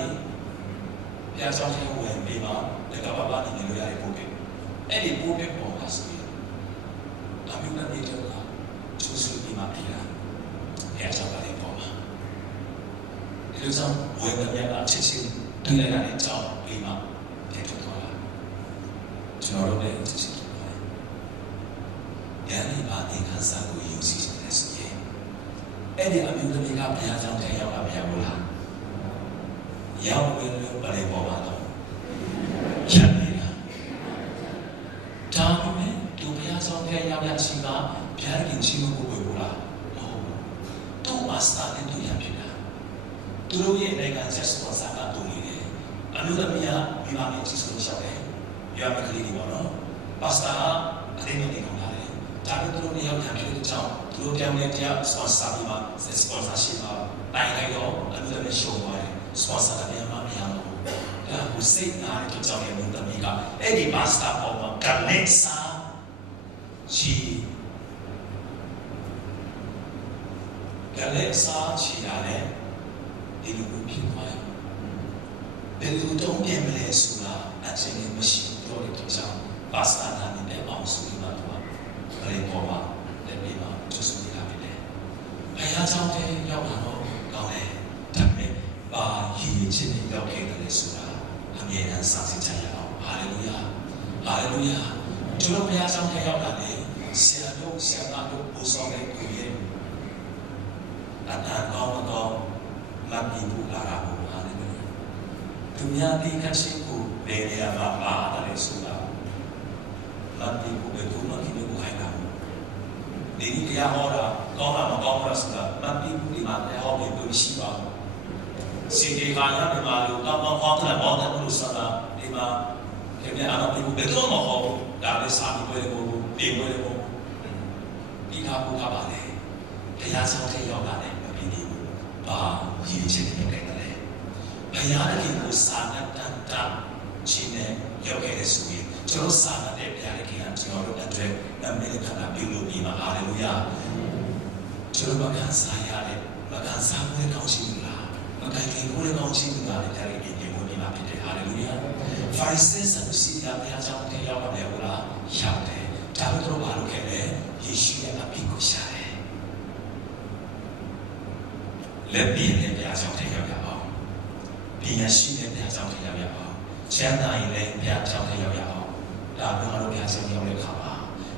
ဘုရားဆောင်တဲ့ဝင်ပြီးမှတကဘာဘာနေလို့ရတယ်ပို့ပြီအဲ့ဒီပို့ပြပေါ်မှာဆိုရင်အမျိုးသားတွေကတော့ကျိုးစုပြီးမှပြည်လာဘုရားဆောင်တဲ့ပေါ်မှာ လူဆောင်ဝယ်ကမြတ်အချက်ချင်းတွေ့လိုက်တာနဲ့ကြောင်းပြီးမှထည့်ထုတ်သွားတာကျွန်တော်တို့လည်းချက်ချင်းထုတ်သွားတယ်။ဉာဏ်နဲ့ပါသင်္ခါစာကိုယူစီနေတယ်ဆိုရင်အဲ့ဒီအမျိုးသမီးကဘုရားကျောင်းထဲရောက်လာမရဘူးလား။ရောက်ဝင်လို့ပရိပေါ်ပါတော့ချက်နေတာ။ဒါမှမဟုတ်သူဘုရားကျောင်းထဲရောက်ရရှိကဘုရားခင်ရှိမှုကိုဝယ်ဘူးလား။ဟုတ်။သူ့အစတာနဲ့သူရဖြစ်တာ။သူတို့ရဲ့နိုင်ငံချက်စပေါ်စာကတူနေတယ်။အမျိုးသမီးကမိဘနဲ့ကြီးစိုးရှောက်တယ်။ရွာမကလေးတွေပေါ့နော်။ပါစတာအတင်းနေကုန်လာတယ်။ဒါပေမဲ့သူတို့ရောက်ရဖြစ်တဲ့ကြောင့်သူတို့ပြောင်းလဲတရားစပေါ်စာပြီးမှစပေါ်စာရှိပါတိုင်လိုက်တော့အမျိုးသမီးရှုံသွားတယ်။စပေါ်စာကပြန်မမရဘူး။ဒါကိုစိတ်နာတဲ့ကြောင့်ရဲ့အမျိုးသမီးကအဲ့ဒီပါစတာပေါ်မှာကလက်စာချီကလေးစားချီရတယ်ဒီလိုဖြစ်သွားတယ်ဘယ်လိုတုံးပြန်မလဲဆိုတာအချင်းချင်းမရှိတော့တဲ့ကြောင့်ပါစတာနာနဲ့အောင်ဆိုပြီးမှတော့ဘယ်ပေါ်မှာလက်ပြီးမှကျဆူနေတာဖြစ်တယ်ဘုရားကျောင်းထဲရောက်လာတော့ကောင်းတယ်ဒါပေမဲ့ပါရည်ချင်းနဲ့ရောက်ခဲ့တယ်ဆိုတာအမြဲတမ်းစာစစ်ချရအောင်ဟာလေလုယာဟာလေလုယာကျွန်တော်ဘုရားကျောင်းထဲရောက်လာတယ်ဆရာတို့ဆရာတို့ပူဆောင်တဲ့ကိုရဲ့အနာကောင်းတော့မပ်ပြီးပူလာတာကိုဟာလေလုယာသူများဒီကချင်းကိုဘယ်နေရာမှာပါတယ်ဆိုတာမပ်ပြီးပူတဲ့သူမှဒီလိုကိုခိုင်းတာဒီနေ့တရားဟောတာကောင်းတာမကောင်းတာဆိုတာမပ်ပြီးပူဒီမှာတရားဟောပြီးမရှိပါဘူးစီဒီကာရဒီမှာလို့ကောင်းကောင်းဟောတယ်ဘောတယ်လို့ဆိုတာဒီမှာခင်ဗျာအတော့ဘယ်တော့မှဟောဒါလည်းစာပြီးပွဲကိုပြင်ပွဲကိုပြီးခါပူခါပါလေတရားဆောင်တဲ့ရောက်လာတယ်မပြီးသေးဘူးဘာရည်ချင်းနဲ့ကြိုက်တယ်ဘုရားတခင်ကိုစာနဲ့တန်တာချင်းနဲ့ရောက်ခဲ့တဲ့ဆိုရင်ကျွန်တော်စာနဲ့ဘုရားတခင်ကကျွန်တော်တို့အတွက်နာမည်ခန္ဓာပြုလို့ပြီးမှာဟာလေလုယာကျွန်တော်ဘာသာရတယ်ဘာသာစာပွဲကောင်းရှိလားမတိုင်ခင်ကိုလည်းကောင်းရှိလားဘုရားတခင်ပြင်ဖို့ပြီးမှာဖြစ်တယ်ဟာလေလုယာဖာရိစိဆန်စီကဘုရားကျောင်းထဲရောက်တယ်ဟုတ်လားရောက်တယ်ဒါပေမဲ့တို့ဘာလုပ်ခဲ့လဲယေရှုရဲ့အပြစ်ကိုရှာတယ်လက်ပြည့်နဲ့ဘုရားကျောင်းထဲရောက်ရအောင်ပညာရှိတဲ့ဘုရားကျောင်းထဲရောက်ရအောင်ချမ်းသာရင်လည်းဘုရားကျောင်းထဲရောက်ရအောင်ဒါပေမဲ့တို့ဘုရားကျောင်းရောက်တဲ့အခါမှာ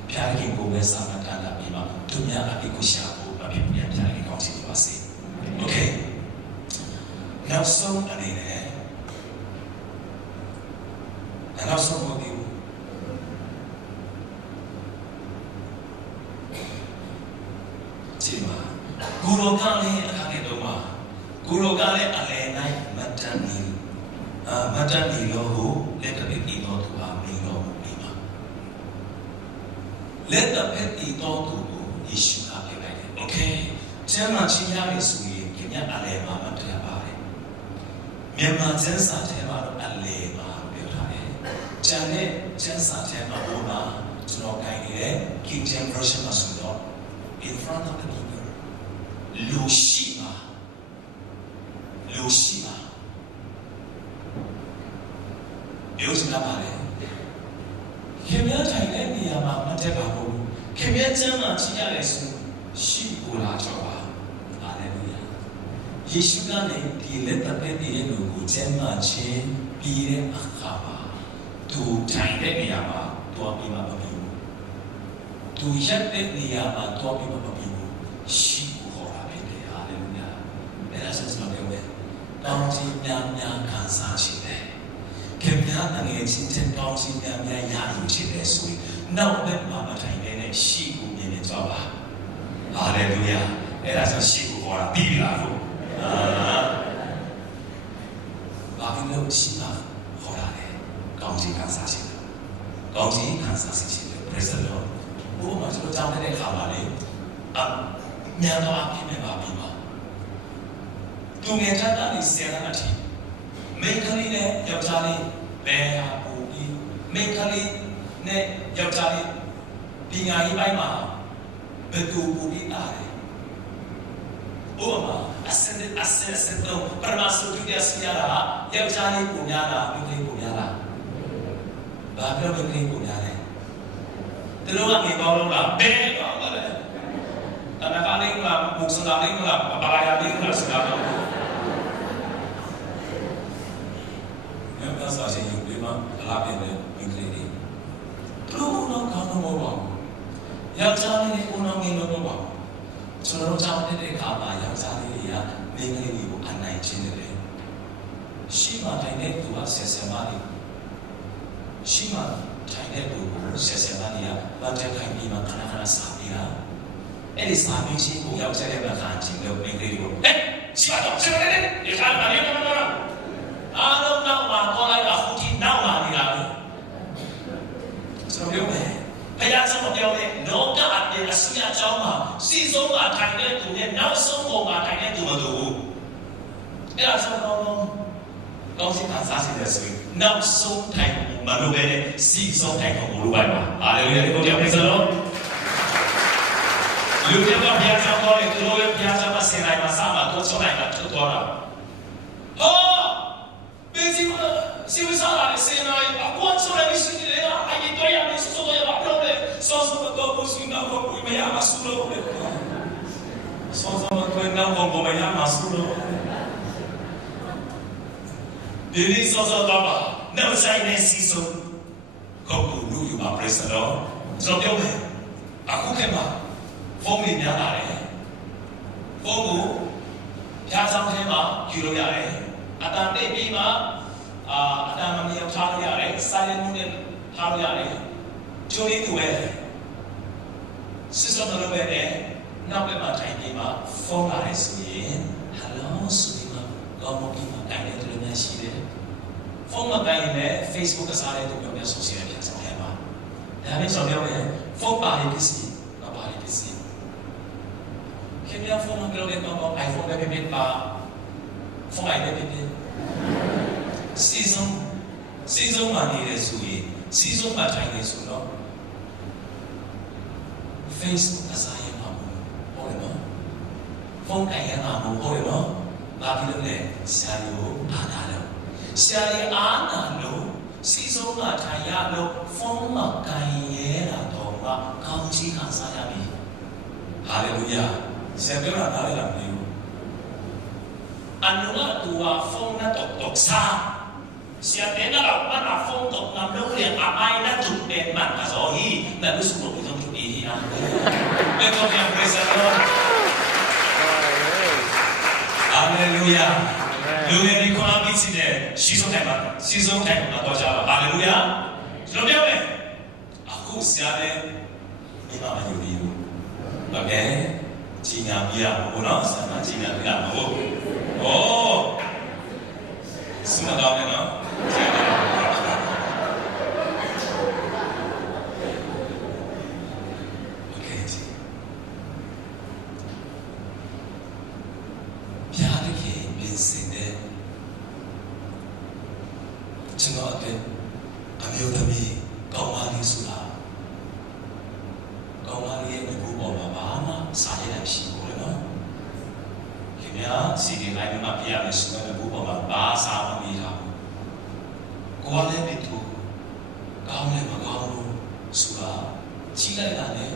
ဘုရားခင်ကိုပဲစာမတန်တာပြီးမှသူများအပြစ်ကိုရှာဖို့အပြစ်ပြန်ပြန်ကောင်းချင်ပါစေโอเคနောက်ဆုံးအနေနဲ့နောက်ဆုံးဘုရားဒီမှာကိုရောကလည်းအခါနဲ့တော့မှာကိုရောကလည်းအလဲနိုင်မတန်နေမတန်နေလို့ဟိုလက်တပည့်ပြီးတော့သူဟာမင်းတော်ပြီးမှာလက်တပည့်ပြီးတော့သူကိုယေရှုကပြလိုက်တယ်โอเคကျမ်းမှာချင်းရပြီဆိုရင်ခင်ဗျအလဲမှာမတရားပါတယ်မြန်မာကျမ်းစာထဲမှာတော့အလဲမှာပြောထားတယ်ကျန်တဲ့ကျမ်းစာထဲမှာဘုရားကျွန်တော်ကိုင်းနေတဲ့ King James Version မှာဆိုတော့ in front of the people လူရှိပါပြောစကားပါလေခင်ဗျားထိုင်တဲ့နေရာမှာမတက်ပါဘူးခင်ဗျားကျမ်းမှာကြည့်ရတယ်ဆိုရှိကိုလာကြောပါဟာလေလုယာယေရှုကလည်းဒီလက်တပည့်ရဲ့လူကိုကျမ်းမှာချင်းပြီးတဲ့အခါမှာသူထိုင်တဲ့နေရာမှာတော့ပြီးမှမပြီးဘူးသူရက်တဲ့နေရာမှာတော့ပြီးမှမပြီးဘူးရှိကိုခေါ်တာဖြစ်တယ်ဟာလေလုယာအဲ့ဒါဆက်စပ်ပြောမယ်တောင်းချီများများခံစားချင်တယ်ခင်ဗျားငယ်ချင်းတဲ့တောင်းချီများများရယူချင်တယ်ဆိုရင်နောက်ဘက်မှာမထိုင်တဲ့ရှိကိုမြင်နေကြပါဟာလေလုယာအဲ့ဒါဆိုရှိကိုခေါ်တာပြီးပြီလားလို့ဘာဖြစ်လို့ရှိတာခေါ်တာလဲကောင်းချီခံစားချင်တယ်ကောင်းချီခံစားချင်တယ် praise the Lord ဘုရားကျွန်တော်ကြောင်းတဲ့ခါမှာလေမြန်တော့အပြည့်မဲ့ပါပြီပါသူငယ်တန်းကနေဆယ်တန်းအထိမိန်းကလေးနဲ့ယောက်ျားလေးဘယ်ဟာပူပြီးမိန်းကလေးနဲ့ယောက်ျားလေးပညာရေးပိုင်းမှာဘယ်သူပူပြီးတာလဲဥပမာအစင်တော့ပရမစုတုရစီရတာယောက်ျားလေးပူများလားမိန်းကလေးပူများလားဘာပြောမိန်းကလေးပူများလဲသူတို့ကနေပေါင်းလို့လားဘယ်ပေါင်းလဲတနကားလေးကမုတ်စလာလေးကပါရာလေးကစကားတော့ ဆိုရင်ယူပြီးမှအလားပြင်တဲ့မိန်းကလေးတွေသူတို့တော့ကောင်းတော့မဟုတ်ပါဘူးယောက်ျားလေးတွေဦးနှောင်းငယ်လို့မဟုတ်ပါဘူးကျွန်တော်တို့ကြောင့်တဲ့အခါမှာယောက်ျားလေးတွေကမိန်းကလေးတွေကိုအနိုင်ကျင့်တယ်ရှိမှတိုင်တဲ့သူကဆက်ဆံပါလိမ့်ရှိမှတိုင်တဲ့သူကိုဆက်ဆံပါလိမ့်ဘာတက်ခိုင်းပြီးမှခဏခဏစားပြီးတာအဲ့ဒီစားပြီးချင်းကိုယောက်ျားလေးကခံချင်လို့မိန်းကလေးတွေကိုဟဲ့ရှိပါတော့ရှိပါလေဒီခါမှလည်းမတော်အားလုံးနောက်မှာပေါ်လိုက်တာဟိုဒီနောက်လာနေတာပဲကျွန်တော်ပြောမယ်ဘုရားဆုံးမပြောနဲ့လောကအပြင်အစီအကြောင်းမှာစီဆုံးကထိုင်တဲ့သူနဲ့နောက်ဆုံးပုံမှာထိုင်တဲ့သူမတူဘူးအဲ့ဒါဆိုတော့ကောင်းစီခံစားစီတဲ့ဆိုရင်နောက်ဆုံးထိုင်ပုံမလိုပဲနဲ့စီဆုံးထိုင်ပုံမလိုပါဘူးဟာလေလေကိုကြောက်နေစလို့လူတွေကဘုရားဆောင်တော်လေသူတို့ရဲ့ဘုရားဆောင်မှာဆင်လိုက်မှာစမှာတော့ဆုံးလိုက်တာထုတ်တော်တာဟောဘယ်စီမစီဝစားလာဆင်လိုက်အကွန်ဆိုရမရှိတယ်လားအရင်တော့ရမယ်ဆိုတော့ရပါတော့လေဆောစမတော့ဘူးစီနာဘောကိုမရမဆူလို့လေဆောစမတော့နာဘောကိုမရမဆူလို့ဒီလိုဆောစတော့ပါနောက်ဆိုင်နေစီဆိုကိုကူလူယူပါပရက်စတော့ကျွန်တော်ပြောမယ်အခုကမှဖုန်းလေးများလာတယ်ဖုန်းကိုဖြားဆောင်ထဲမှာယူလို့ရတယ်အတန်တိတ်ပြီးမှအတန်မမြောက်ထားလို့ရတယ်silent mode နဲ့ထားလို့ရတယ်ကျိုးလေးတူပဲစစ်စောတော့ပဲနဲ့နောက်လည်းမှထိုင်ပြီးမှဖုန်းလာတယ်ဆိုရင် hello ဆိုပြီးမှကောင်းမပြီးမှတိုင်တယ်လို့များရှိတယ်ဖုန်းမတိုင်ရင်လည်း Facebook ကစားတဲ့သူမျိုးဆိုစီရပြန်ဆောင်ရပါဒါနဲ့ကျွန်တော်ပြောမယ်ဖုန်းပါလေးပစ္စည်းမပါလေးပစ္စည်းခင်ဗျာဖုန်းမပြောတဲ့တော့ iPhone ပဲဖြစ်ပါဖုန်းလိုက်ပဲဖြစ်စီဆုံးမှနေတယ်ဆိုရင်စီဆုံးမှထိုင်နေဆိုတော့ Facebook ကစားရမှာဟုတ်တယ်နော်ဖုန်းတိုင်ရမှာဟုတ်တယ်နော်ဘာဖြစ်လို့လဲဆရာကြီးကိုအားနာလို့ဆရာကြီးအားနာလို့စီဆုံးမှထိုင်ရလို့ဖုန်းမှာတိုင်ရဲတာတော့ကကောင်းချီးခံစားရပြီဟာလေလုယာဆရာပြောတာနားလည်လားမသိဘူးအနုကတူဝါဖုန်းနဲ့တော့စားsiapa yang kalau mana phone untuk ngambil yang apa ini tuh man kasohi dan lu suruh itu untuk ini ya betul yang presenter haleluya lu yang di kolam di sini season time atau siapa haleluya sudah dia boleh aku siapa ini mama Yudi oke Cina biar mau sama Cina biar mau oh semua tahu kan no okay जी प्यार के बिस्ने चुनाव पे अम्योदमी कौमाली सुला कौमाली ये में बुबो बाबा सारे लक्ष्य बोले ना क्या सीधी लाइन में प्यार में सुला में बुबो बाबा सामने मिलाကိုယ်လည်းမတူကောင်းလည်းမကောင်းဘူးဆိုတာကြီးလိုက်တာနဲ့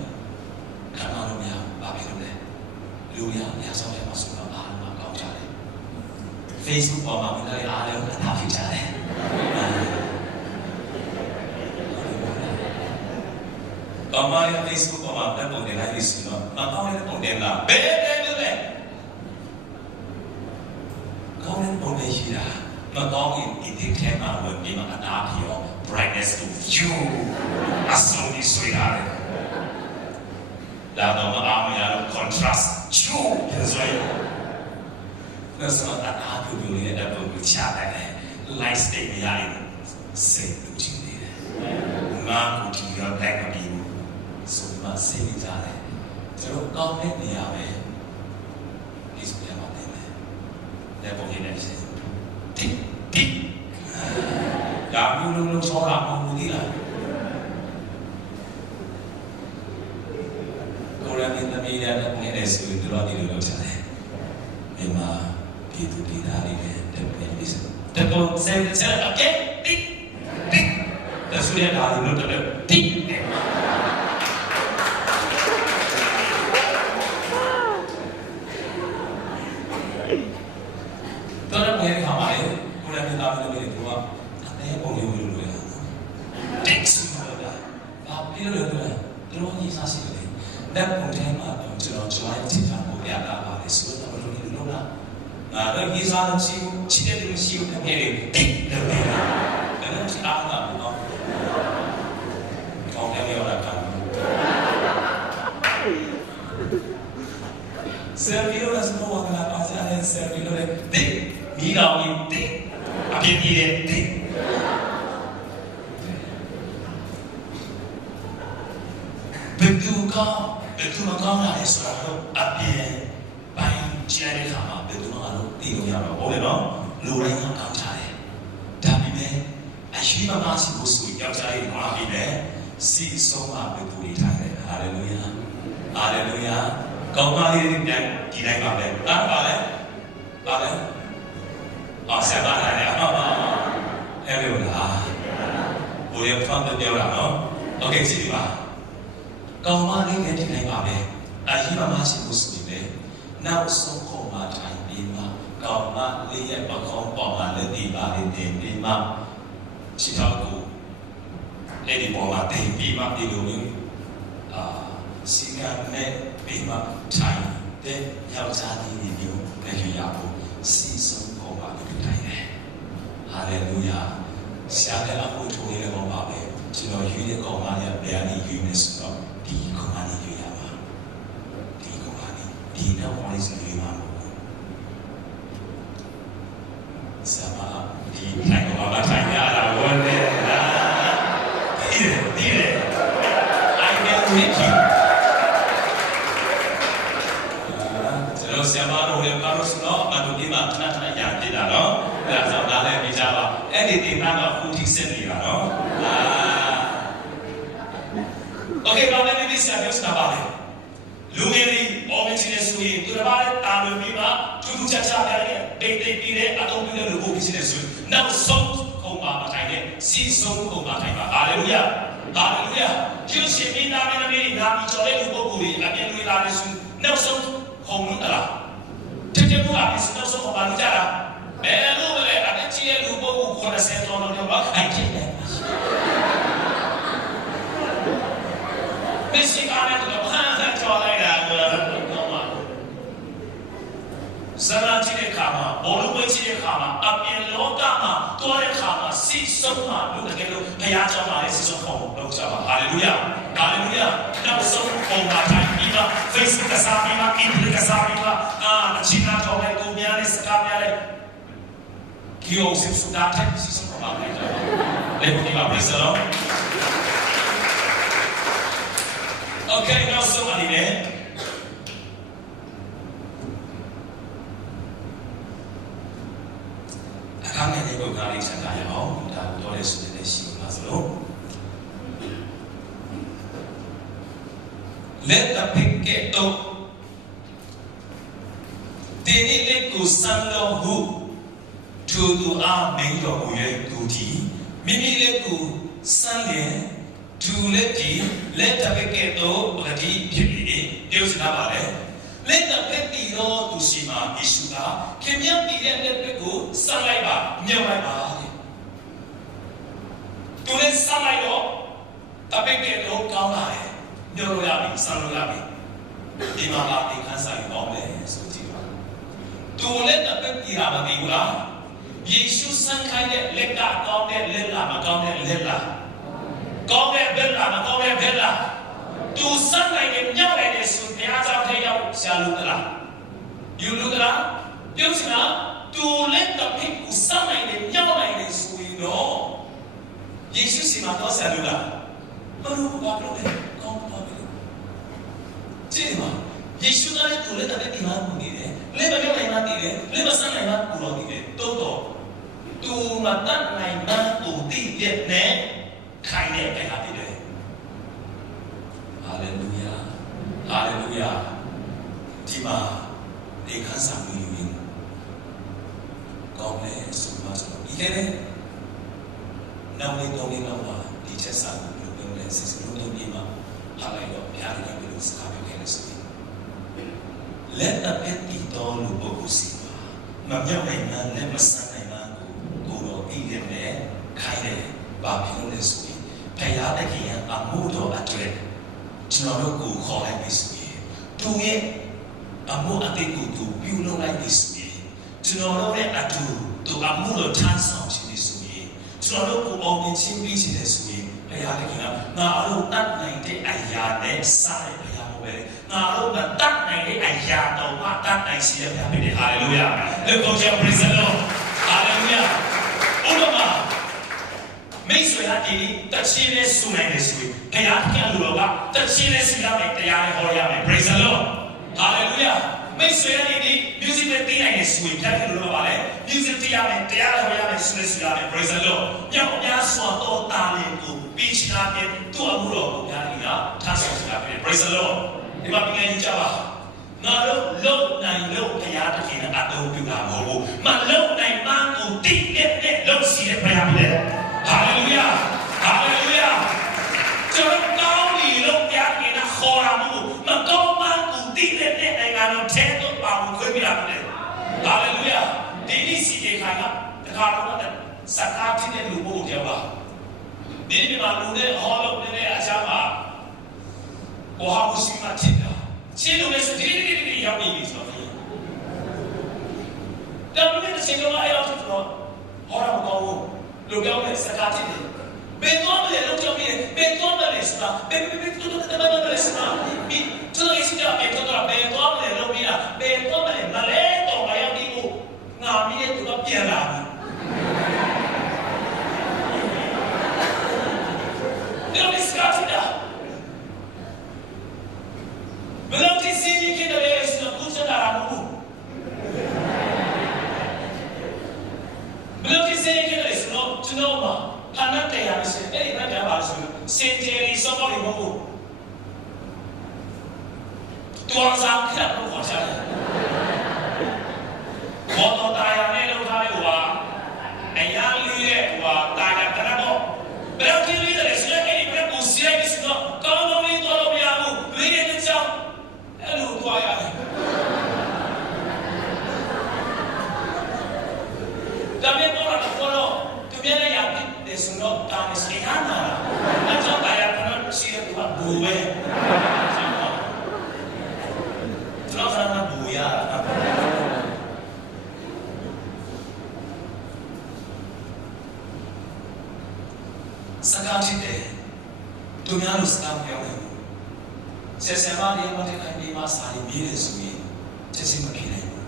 ခံရလို့မရဘာဖြစ်လို့လဲလူရအများဆုံးလည်းမဆိုတော့အားလုံးကောင်းကြတယ် Facebook ပေါ်မှာမင်းတို့အားလုံးအနာဖြစ်ကြတယ်ကောင်းပါရဲ့ Facebook ပေါ်မှာတက်ပုံတင်လိုက်လို့ဆိုတော့မကောင်းတဲ့ပုံတင်လားဘယ်လို့လဲကောင်းတဲ့ပုံတင်ရှိတာမကောင်းရင်ဒီထဲမှာဝင်ပြီးမှအနာပြော brightness to view အဆုံးဒီဆွေးရတယ်ဒါတော့မအားမရတော့ contrast ချူဆိုရင်ဒါဆိုတော့အနာပြောပြီးလည်းအပေါ်ကိုချတယ် light state မရရင်စိတ်လူချင်းနေတယ်ငါကိုဒီရောလိုက်မပြီးဘူးဆိုမှစိတ်နေကြတယ်ကျွန်တော်ကောင်းတဲ့နေရာပဲဒီစပြန်ပါတယ်လက်ပေါ်ရင်းနေတယ်တိဒါမျိုးလုံးချောတာမဟုတ်ဘူးလားကိုရမင်းသမီးရတဲ့ငယ်တဲ့ဆိုရင်တို့ဒီလိုလုပ်ချင်တယ်ဒီမှာဒီသူဒီသားလေးနဲ့တက်ပြန်ပြီးတက်ပေါ်ဆယ်ချက်โอเคတိဒါဆိုရတာလို့တော့တိတော်တော်ငယ်ခါပါလေကိုရမင်းသားလေးတွေကအ တဲ့ပုံမျိုးလို့လို့ရတက်စုလို့လားဘာပြီးလို့လဲတော်ကြီးစားစီတယ်လက်ပုံထဲမှာကျွန်တော် join ချစ်တာကိုရတာပါလေဆိုတော့ဘယ်လိုလဲလို့လားငါတော့ကြီးစားလို့ရှိဘူးချစ်တဲ့လူရှိဘူးတကယ်လေတိတ်လို့ပဲဒါလည်းအားနာဘူးနော်ကောင်းတယ်ပြောတာကဆယ်ဗီလိုစမောကလာပါစားတဲ့ဆယ်ဗီလိုတဲ့တိတ်မိတော်ကြီးတိတ်အပြင်းကြီးတဲ့တိတ်ဘယ်သူမကောင်းလာလဲဆိုတော့အပြင်းပိုင်းကျဲတဲ့ခါမှာဘယ်သူမှလို့သိလို့ရမှာဟုတ်လေနော်လူတိုင်းကကောင်းကြတယ်ဒါပေမဲ့အရှိမမရှိဘူးဆိုယောက်ျားကြီးမှာပြီးပဲစီဆုံးမှာဘယ်သူတွေထိုင်တယ်ဟာလေလုယာဟာလေလုယာကောင်းပါလေပြန်ဒီတိုင်းပါပဲပါလေဆက်ပါလာတယ်အဲ့လိုလားဘိုးရဖန်ပြောတာနော်โอเคကြည့်ပါကောင်းပါလေဒီတိုင်းပါပဲအရှိမမရှိဘူးဆိုရင်နောက်ဆုံးခေါ်မှထိုင်ပြီးမှကောင်းပါလေးရဲ့ပကောင်းပေါ်မှာလည်းဒီပါလေးတင်ပြီးမှချစ်တော်ကိုအဲ့ဒီပေါ်မှာတင်ပြီးမှဒီလိုမျိုးစီကံနဲ့ပြီးမှထိုင်တဲ့ယောက်ျားလေးမျိုးလည်းရဖို့စီဆုံးခေါ်ပါပြီးထိုင်တယ်ဟာလေလုယာဆရာလည်းအခုထိုးနေတယ်ပေါ့ပါပဲကျွန်တော်ယူတဲ့ကောင်မလေးဘယ်အနေယူနေဆိုတော့ဒီကောင်မလေးယူရပါဒီကောင်မလေးဒီနောက်ပါလေးယူရမှာဆရာမဒီထိုင်ကောင်မထိုင်ရတာဝင်တယ်ဒီလေ I can meet you ကျွန်တော်ဆရာမတို့လည်းကားလို့ဆိုတော့မတို့ဒီမှာခဏရပြတာနော်အဲ့ဒါကြောင့်နားလည်ပြီးကြပါအဲ့ဒီတင်သားတော့အခုထိစစ်နေတာနော်โอเคတော့လည်းဒီဆရာပြောစတာပါလေလူငယ်တွေအော်မင်းချင်းဆိုရင်သူတို့ဘာလဲတာလို့ပြီးမှထူးထူးခြားခြားပြတယ်တိတ်တိတ်ပြီးတဲ့အတုံးပြတဲ့လူကိုဖြစ်နေဆိုနောက်ဆုံးခုံပါမထိုင်နဲ့စီဆုံးခုံပါထိုင်ပါဟာလေလုယာဟာလေလုယာကျူရှင်မိသားမင်းသမီးနာမီကျော်တဲ့လူပုဂ္ဂိုလ်တွေအပြင်တွေလာနေဆိုနောက်ဆုံးခုံလို့တလားတကယ်လို့အပြင်နောက်ဆုံးခုံပါလို့ကြတာဘယ်လိုလဲအပြင်ကြီးရဲ့လူပုဂ္ဂိုလ်90ကျော်တော့တော့အဲ့ဒီနဲ့မရှိကားနဲ့တော့ဟာကြော်လိုက်တာကတော့မှစရာချစ်တဲ့ခါမှာဘောလုံးပွဲချစ်တဲ့ခါမှာအပြင်လောကမှာတွားတဲ့ခါမှာစိတ်ဆုံးမှာလူတကယ်လို့ဘုရားကြောင့်ပါလေစိတ်ဆုံးဖို့လုပ်ကြပါဟာလေလုယာဟာလေလုယာနောက်ဆုံးပုံမှာထိုင်ပြီးတော့ Facebook ကစားပြီးမှ Email ကစားပြီးမှအချင်းသားတော်လေးကိုများလေးစကားများလေးqui ont aussi sous la tête si sont probablement les petits va plus alors ok nous sommes arrivésအခန်းငယ်လေးကိုကားလေးချက်ကြရအောင်ဒါကိုတော့လေးဆိုတဲ့ရှိမှာဆိုလို့ let the pig get up တင်းလေးကိုစမ်းလို့ဟုသူတို့အားမင်းတော်ကိုရဲ့သူဒီမိမိလက်ကိုစမ်းလျင်သူလက်ဒီလက်တပည့်ကတော့ပဂတိဖြစ်ပြီးပြောစကားပါလေလက်တပည့်တီတော့သူရှိမှာယေရှုကခင်ဗျားတီးတဲ့လက်ကိုစမ်းလိုက်ပါမြုပ်လိုက်ပါသူလည်းစမ်းလိုက်တော့တပည့်ကတော့ကောင်းလာတယ်မြုပ်လို့ရပြီစမ်းလို့ရပြီဒီမှာပါဒီခန်းဆိုင်ကောင်းတယ်ဆိုကြည့်ပါသူလည်းတပည့်တီးတာမသိဘူးလားယေရှုစံခိုင်းတဲ့လက်ကကောင်းတဲ့လက်လားမကောင်းတဲ့လက်လားကောင်းတဲ့ဘက်လားမကောင်းတဲ့ဘက်လားသူစံနိုင်တဲ့ညောင်းလိုက်တဲ့ဆိုဘုရားကြောင့်ထဲရောက်ရှာလို့တလားယူလို့တလားပြုတ်ချင်လားသူလက်တော့ဖိကိုစံနိုင်တဲ့ညောင်းလိုက်တဲ့ဆိုရင်တော့ယေရှုစီမှာတော့ဆရာလို့လားဘာလို့ဘာလို့လဲကောင်းပါပြီကြည့်ပါယေရှုကလည်းသူလက်တော့ဒီမှာမှုနေတယ်လက်မပြောနိုင်မှတည်တယ်လက်မစမ်းနိုင်မှပူတော်တည်တယ်တိုးတော့သူမတတ်နိုင်မှသူတည်တဲ့နဲ့ခိုင်တဲ့ပဲဟာတည်တယ်ဟာလေလုယာဟာလေလုယာဒီမှာဒီခန်းဆောင်ယူရင်ကောင်းတယ်ဆိုမှဆိုတော့ဒီလေနောက်လေးတော့လေးတော့ဒီချက်စာကိုပြောလဲစစ်စစ်လုံးပြီးမှဟာလိုက်တော့ဘုရားရဲ့လူစကားပြောခဲ့လို့ဆိုရင်လက်အပက်တီတော်လူပုဂ္ဂိုလ်စီမမြောက်နိုင်မှလက်မဆန်းနိုင်မှကိုတော်အိမ်နဲ့ခိုင် ကျွန်တော်တို့ကိုခေါ်လိုက်ပြီဆိုရင်သူရဲ့အမှုအတိတ်ကိုသူပြုလုပ်လိုက်ပြီဆိုရင်ကျွန်တော်တို့ရဲ့အတူသူအမှုတော်ထမ်းဆောင်ခြင်းဆိုရင်ကျွန်တော်တို့ကိုအောင်မြင်ခြင်းပြီးခြင်းဆိုရင်ဘုရားသခင်ကငါတို့တတ်နိုင်တဲ့အရာနဲ့စားတဲ့ဘုရားမဟုတ်ပဲငါတို့ကတတ်နိုင်တဲ့အရာတော်မှတတ်နိုင်စီတဲ့ဘုရားဖြစ်တယ်ဟာလေလုယာလက်ကောင်းချ praise the Lord ဟာလေလုယာဥပမာမိတ်ဆွေကဒီတချင်းလေးဆူနိုင်တယ်ဆိုရင်ဘုရားသခင်လူတော်ကတချင်းလေးဆူရမယ်တရားလေးဟောရမယ် praise the Lord ဟာလေလုယာမိတ်ဆွေကဒီ music နဲ့တီးနိုင်တယ်ဆိုရင်ဘုရားသခင်လူတော်ကလည်း music တီးရမယ်တရားလေးဟောရမယ်ဆူလေးဆူရမယ် praise the Lord မြောက်များစွာတော်တာလေးကိုပြီးချလာတဲ့သူ့အမှုတော်ကိုဘုရားသခင်ကထားဆောင်ချလာတယ် praise the Lord ဒီမှာပြန်ကြည့်ကြပါငါတို့လုံနိုင်လို့ဘုရားသခင်ကအတုံးပြုတာမဟုတ်ဘူးမလုံနိုင်မှန်းကိုတိတဲ့လုံစီတဲ့ဘုရားဖြစ်တယ်ဟာလေလုယာဟာလေလုယာကျွန်တော်ကောင်းပြီလို့ဘုရားသခင်ကခေါ်တာမဟုတ်ဘူးမကောင်းမှန်းကိုတိတဲ့နိုင်ငံတော်ထဲတော့ပါဝင်ခွင့်ပြရတယ်ဟာလေလုယာဒီနေ့စီတဲ့ခါကတခါတော့စကားဖြစ်တဲ့လူပို့တယ်ပါဒီနေ့မှာလူတွေဟောလို့နေတဲ့အချမ်းမှာဟောဟာရှိမှထင်တာရှင်းလို့လည်းဒီရောက်နေပြီဆိုတော့ဒါပေမဲ့ရှင်းလို့အဲ့တော့ဟောတာမကောင်းဘူးလူပြောင်းတဲ့စကားဖြစ်တယ်ဘယ်တော့မှလည်းလောက်ကြောက်ပြီးဘယ်တော့မှလည်းဆိုတာဘယ်တော့မှလည်းဆိုတာဒီကျွန်တော်ရှိတာဘယ်တော့မှလည်းလောက်ပြီးတာဘယ်တော့မှလည်းမလဲတော့မရောက်ပြီးဘူးငါမိတဲ့သူကပြန်လာတယ်ဒီလိုစကားဖြစ်တာဘယ်လိုသိစီးကြည့်တယ်လဲဆိုတော့ကိုယ်စတာမဟုတ်ဘယ်လိုသိစီးကြည့်တယ်ဆိုတော့ကျွန်တော်မှာခဏတည်းရမယ်အဲ့ဒီဘက်ကပါဆိုစင်ဂျယ်ရီစောပေါ်လို့မဟုတ်တော်စားခက်လို့ခေါ်ချတယ်ဘောတော်တာယာနဲ့လောက်ထားတဲ့ဟိုကအရာလေးရဲ့ဟိုတာယာတရတော့ဘယ်လိုကြည့်လဲဆိုတော့အဲ့ဒီဘက်ကိုစီးလိုက်ဆိုတော့ကောင်းကောင်းလေးတော်လို့မရဘူးဘေးရဲ့ကြောင့်အဲ့လိုသွားရတယ်ဒါပေမဲ့တော့သူပြန်ရတဲ့ဆိုတော့တာမစင်ဟာနာအကြောင်းတရားကတော့ရှိတဲ့ဘာဘူပဲကျွန်တော်ကဘူရစကားဖြစ်တယ်သူများလို့စကားပြောတယ်ဆက်ဆံမရမတဲ့ခိုင်ဒီမှာစာရင်းပြီးတယ်ဆိုရင်ချက်ချင်းမဖြစ်နိုင်ဘူး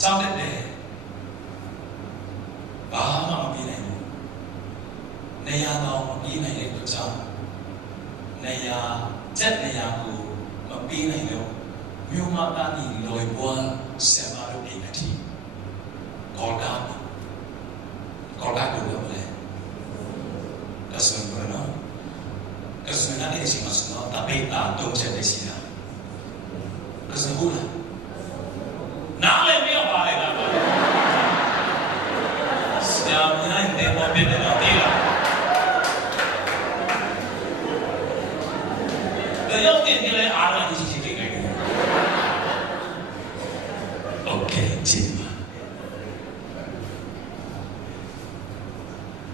ကြောက်တဲ့ဘာမှမပြီးနိုင်ဘူးနေရာတော့မပြီးနိုင်တဲ့အတွက်ကြောင့်နေရာချက်နေရာကိုမပြီးနိုင်လို့မြို့မှာတာနီလော်ပွားဆက်မလို့အိမ်အထိခေါ်တာကိုလုပ်လဲဒါဆိုရင်တော့ကစနာတဲ့စီမစနော်တပိတာတော့ချက်တဲ့စီလားကစဘူးလားနားလည်းမရပါလေလားဆရာမင်းနဲ့ဘာဖြစ်တယ်တော့ဒီလားဒါရောက်တဲ့ဒီလေအားရရှိရှိခဲ့တယ်โอเคကြည့်ပါ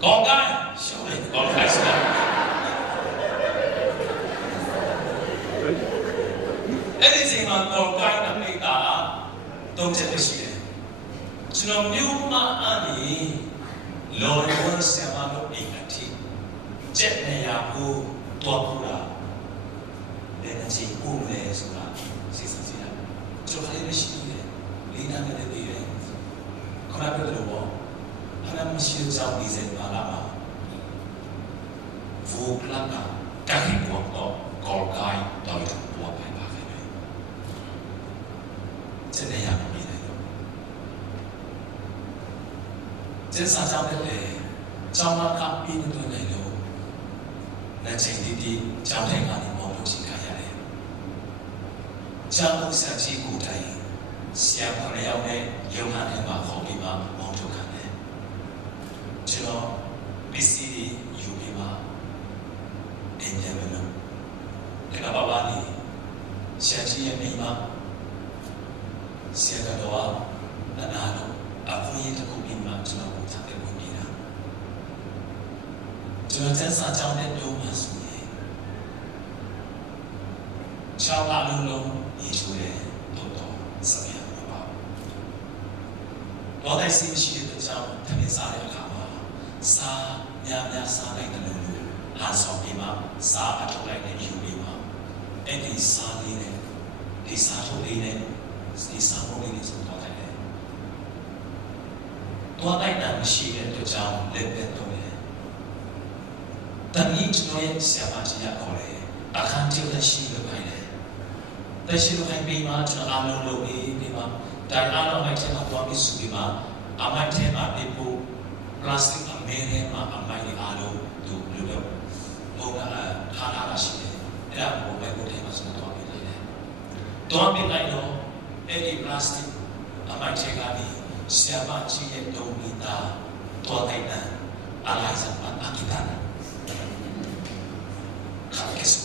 ကောင်းကဲရှောင်းလိုက်ကောင်းကဲစကားအဲ့ဒီချိန်မှာကောင်းကဲနဲ့မိတာတော့ချက်ရှိတယ်ကျွန်တော်မြို့မှာအနေလော်ဝတ်ဆရာမတို့အိမ်အထိချက်နေရဖို့တော့ပူတာလည်းအချိန်ပို့မယ်ဆိုတာစိတ်ဆင်းရကျွန်တော်လည်းရှိတယ်လေးနာနဲ့တည်းတယ်ခဏပြောလို့ပေါ့ခဏမရှိတဲ့ကြောင့်ဒီစက်ပါလာမှာဘူကလာတာတခိဘောတော့ကော်ကိုင်းတော့ဘောပိုင်ပါခဲ့တယ်ချက်နေရမပြီးတယ်ကျစားကြောင်းတဲ့ကျောင်းကပြီးနေတယ်လို့လက်ချိန်ဒီကျောင်းထဲကနေမောင်းလို့ရှိကြရတယ်။ကျောင်းဥစ္စာကြီးကိုတိုင်ဆရာကလည်းရောက်တဲ့ရုံးထဲမှာခေါ်ပြီးမှမောင်းထုတ်ခံတယ်။ကျွန်တော်ပစ္စည်းယူပြီးမှအင်ဂျင်ပဲလို့ဒီကဘာဘာနေဆရာကြီးရဲ့မိမဆရာတော်ကနာလို့အဖွင့်တခုပြီးမှကျွန်တော်ကိုထားတဲ့ဝင်နေတာကျွန်တော်စမ်းစာကြောင်းတဲ့တုံးမှဆိုရင် ကျောင်းအလုံးလုံးညီချိုးတယ်တော့ဆက်ရမှာပါတော့တိုင်းစီရှိတဲ့ကြောင့်တမင်စားတဲ့အခါမှာစားများစားနိုင်တယ်လို့ဟာဆောင်ပြီးမှစားအထုတ်လိုက်တဲ့ယူပြီးမှအဲ့ဒီစားလေးနဲ့ဒီစားထုတ်လေးနဲ့ဒီစားပုံလေးတွေဆိုတော့တယ်တော့တိုင်းတာမရှိတဲ့အတွက်ကြောင့်လက်ပဲတော့တယ်တနည်းကျွန်တော်ရဲ့ဆရာမကြီးကခေါ်တယ်အခန်းကျလက်ရှိလို့ခိုင်းတယ်แต่ชีวิตให้ปีมาจนอารมณ์โลกีปีมาแต่อารมณ์ไม่ใช่มาตัวมิสุปีมาอาไม่ใช่มาปีปูพลาสติกอเมริกาอาไม่ได้อารมณ์ดูหรือแบบโอ้ก็ขาดอะไรสิเนี่ยเราโมไปพูดให้มาสมตัวปีเลยตัวปีไหนเนาะไอ้พลาสติกอาไม่ใช่การนี้เสียบ้านชีวิตโดมิตาตัวไหนนะอะไรสักอย่างอากิตันขาดแค่สุด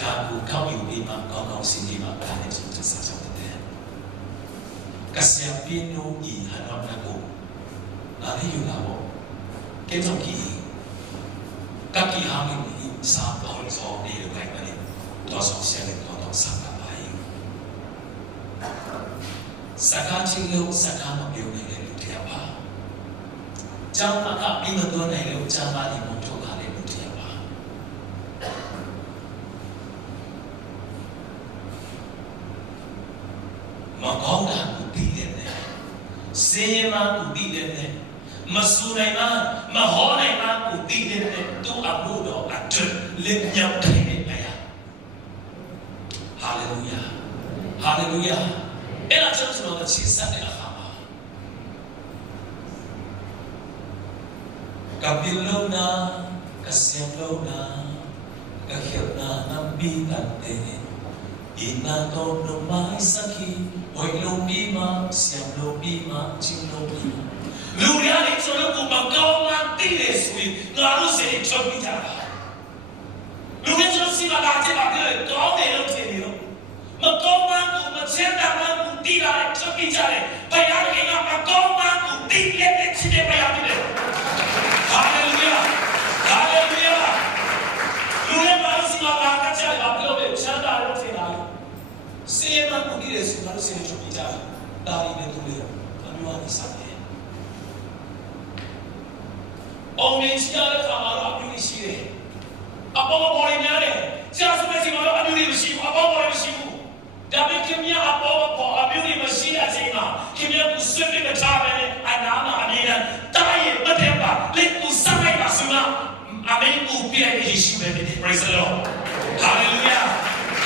ဒါကိုကောက်ယူပြီးမှကောင်းကောင်းစီနေမှဒါနဲ့ကျွန်တော်ဆက်ဆောင်တယ်ကစယပင်းနိုဤဟနောနကိုဒါလေးယူလာပေါ့ကဲတော့ကြီးကပ်ကြီးဟာမင်းစာပေါ်စောနေလို့ခိုင်းပါလေတော့ဆောင်ဆက်လို့တော့ဆက်ပါပါယူစကားချင်းလို့စကားမပြောနိုင်တဲ့လူတယောက်ပါကျောင်းကပြီးမတော်နိုင်လို့ကျောင်းသားတွေမထုတ်တာလေလူတယောက်ပါမကောင်းတာကိုသိတယ်စေရမကိုသိတယ်မဆူနိုင်မှမဟောနိုင်မှကိုသိတယ်သူ့အမှုတော်အတွက်လက်မြောက်ထိုင်နေပါရဟာလေလုယာဟာလေလုယာအဲ့ဒါကျွန်တော်တို့ချစ်ဆက်တဲ့အခါမှာကပိလုံးနာကစယလုံးနာကခေနာနမ်ဘီတန်တဲ့Inato no mai saki, oi lo bima, siam lo bima, chin lo bima. Luria ni cholo ko magkaw man tile sui, ngaru se ni chok ni jara. Luria cholo si magate bagay, kaw ne lo tini lo. Magkaw man ko, magchenda man ko tila ni chok ni jara. Bayar ke nga magkaw man ko tile ni chine bayar ni le. Hallelujah, Hallelujah. Luria maru si magate jara, bagay lo chenda lo tini.စေမန်ကိုဒီရစီမှာစေချုပ်ပြကြတာရီနဲ့တူလေအမျိုးအစားတယ်။အောင်မြင်ရှိရတဲ့ခါမှာတော့အမျိုးရှိတယ်။အပေါ်ပေါ်ရင်းများတယ်။ဆရာဆိုတဲ့စီမှာတော့အမျိုးမရှိဘူး။အပေါ်ပေါ်မရှိဘူး။ဒါပေမဲ့ခင်ဗျာအပေါ်ပေါ်အမျိုးမရှိတဲ့အချိန်မှာခင်ဗျာကိုဆွေးနွေးမထားပဲအနာမှာအမြဲတမ်းတားရင်မတယ်ပါလက်ကိုစပ်လိုက်ပါဆိုမှအမင်းကိုပြည့်ရရှိပဲတဲ့ Praise the Lord Hallelujah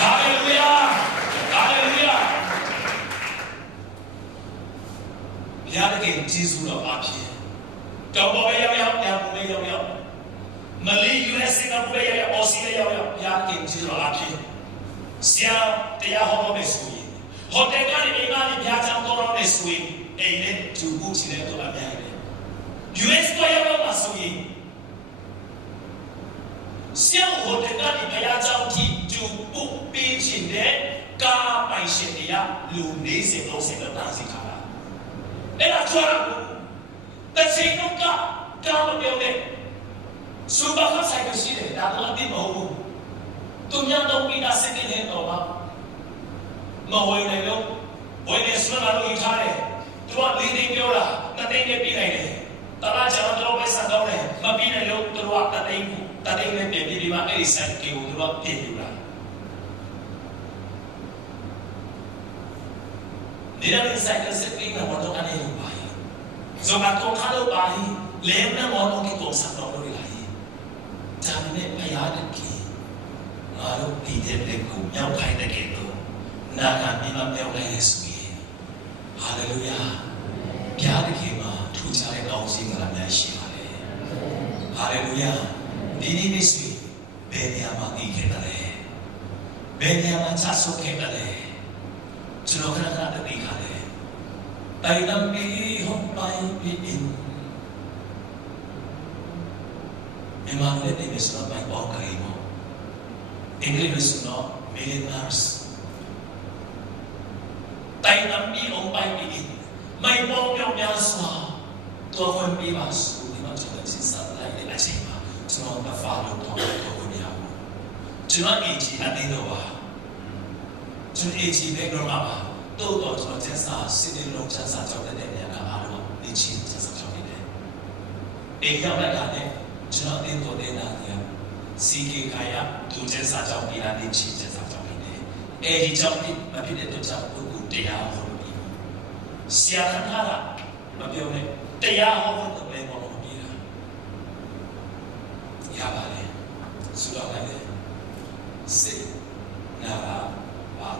Hallelujah Hallelujah ဘုရားတကယ်ကျေးဇူးတော်အဖြစ်တော်ပေါ်ပဲရောက်ရောက်ညာပေါ်ပဲရောက်ရောက်မလေး US စင်ကာပူပဲရောက်ရောက်အော်စတြေးလျရောက်ရောက်ဘုရားတကယ်ကျေးဇူးတော်အဖြစ်ဆရာတရားဟောဖို့ပဲဆိုရင်ဟိုတယ်ကနေအိမ်ကနေဘုရားကျောင်းတော်တော်နဲ့ဆိုရင်အိမ်နဲ့သူ့ကိုချင်တဲ့တော်အများကြီးပဲ US ကိုရောက်ရောက်မှာဆိုရင်ဆရာဟိုတယ်ကနေဘုရားကျောင်းထိသူ့ကိုပေးချင်တဲ့ကာပိုင်ရှင်တွေကလူ40 30လောက်တားစီထားတာအဲ့ဒါကျွမ်းတော့တချင်တော့ကာမပြောတဲ့စူပါကဆိုင်ကရှိတယ်ဒါတော့အတိမဟုတ်ဘူးသူများတော့ပြီးတာစက်ကနေတော့မဝယ်နိုင်လို့ဝယ်နေဆွမ်းလာလို့ထားတယ်သူကလေးသိန်းပြောတာ2သိန်းနဲ့ပြီးနိုင်တယ်တလားကျတော့ပဲဆက်တော့တယ်မပြီးနိုင်လို့သူက2သိန်းနဲ့ပြင်ပြီးမှအဲ့ဒီဆိုင်ကိုသူကပြင်ယူလာNila inside the city na moto ka na yung bahay. So matong kalo bahay, lem na moto kitong sa tolo ilahi. Dami na payanan ki. Ngalo pide le kumyaw kay na kito. Nakami mamyaw kay Yesuin. Hallelujah. Piyari ki ma tuchare kausi ngaramya shimare. Hallelujah. Dini Yesuin, benyama iketale. Benyama chaso ketale.ကျွန်တော်ခဏခဏတတိခါတယ်တိုင်တမ်းပြီးဟောပိုင်ပြီးမြန်မာနဲ့နေစတော့ပိုင်ပေါခိုင်မောအင်္ဂလိပ်ဆိုတော့ millionaires တိုင်တမ်းပြီးဟောပိုင်ပြီးမိုင်ပေါပြောင်းများစွာတော်ဝင်ပြီးပါဆိုဒီမှာကျွန်တော်စစ်စားလိုက်တဲ့အချိန်မှာကျွန်တော်အဖာလို့တော့ဝင်ရဘူးကျွန်တော်အင်ဂျီအတင်းတော့ပါ ကျွန်တော် AG background မှာတော့ကျွန်တော်ကျန်းစာစစ်တဲ့လုံးကျန်းစာကြောက်တဲ့နေရာကအားလုံးနေချင်းကျန်းစာကြောက်နေတယ်။အိမ်ရောက်လိုက်တာနဲ့ကျွန်တော်အတင်းတော်တဲ့နာကြီး CK ခိုင်ရသူကျန်းစာကြောက်နေတာနေချင်းကျန်းစာကြောက်နေတယ်။AG ကြောက်ပြီးမဖြစ်တဲ့အတွက်ကြောင့်ပုဂ္ဂိုလ်တရားဟောလို့ပြီးဆရာခဏကမပြောနဲ့တရားဟောဖို့လည်းမဟုတ်ဘူးလား။ရပါလေ။ဆိုတော့လည်းစိတ်နာဘာ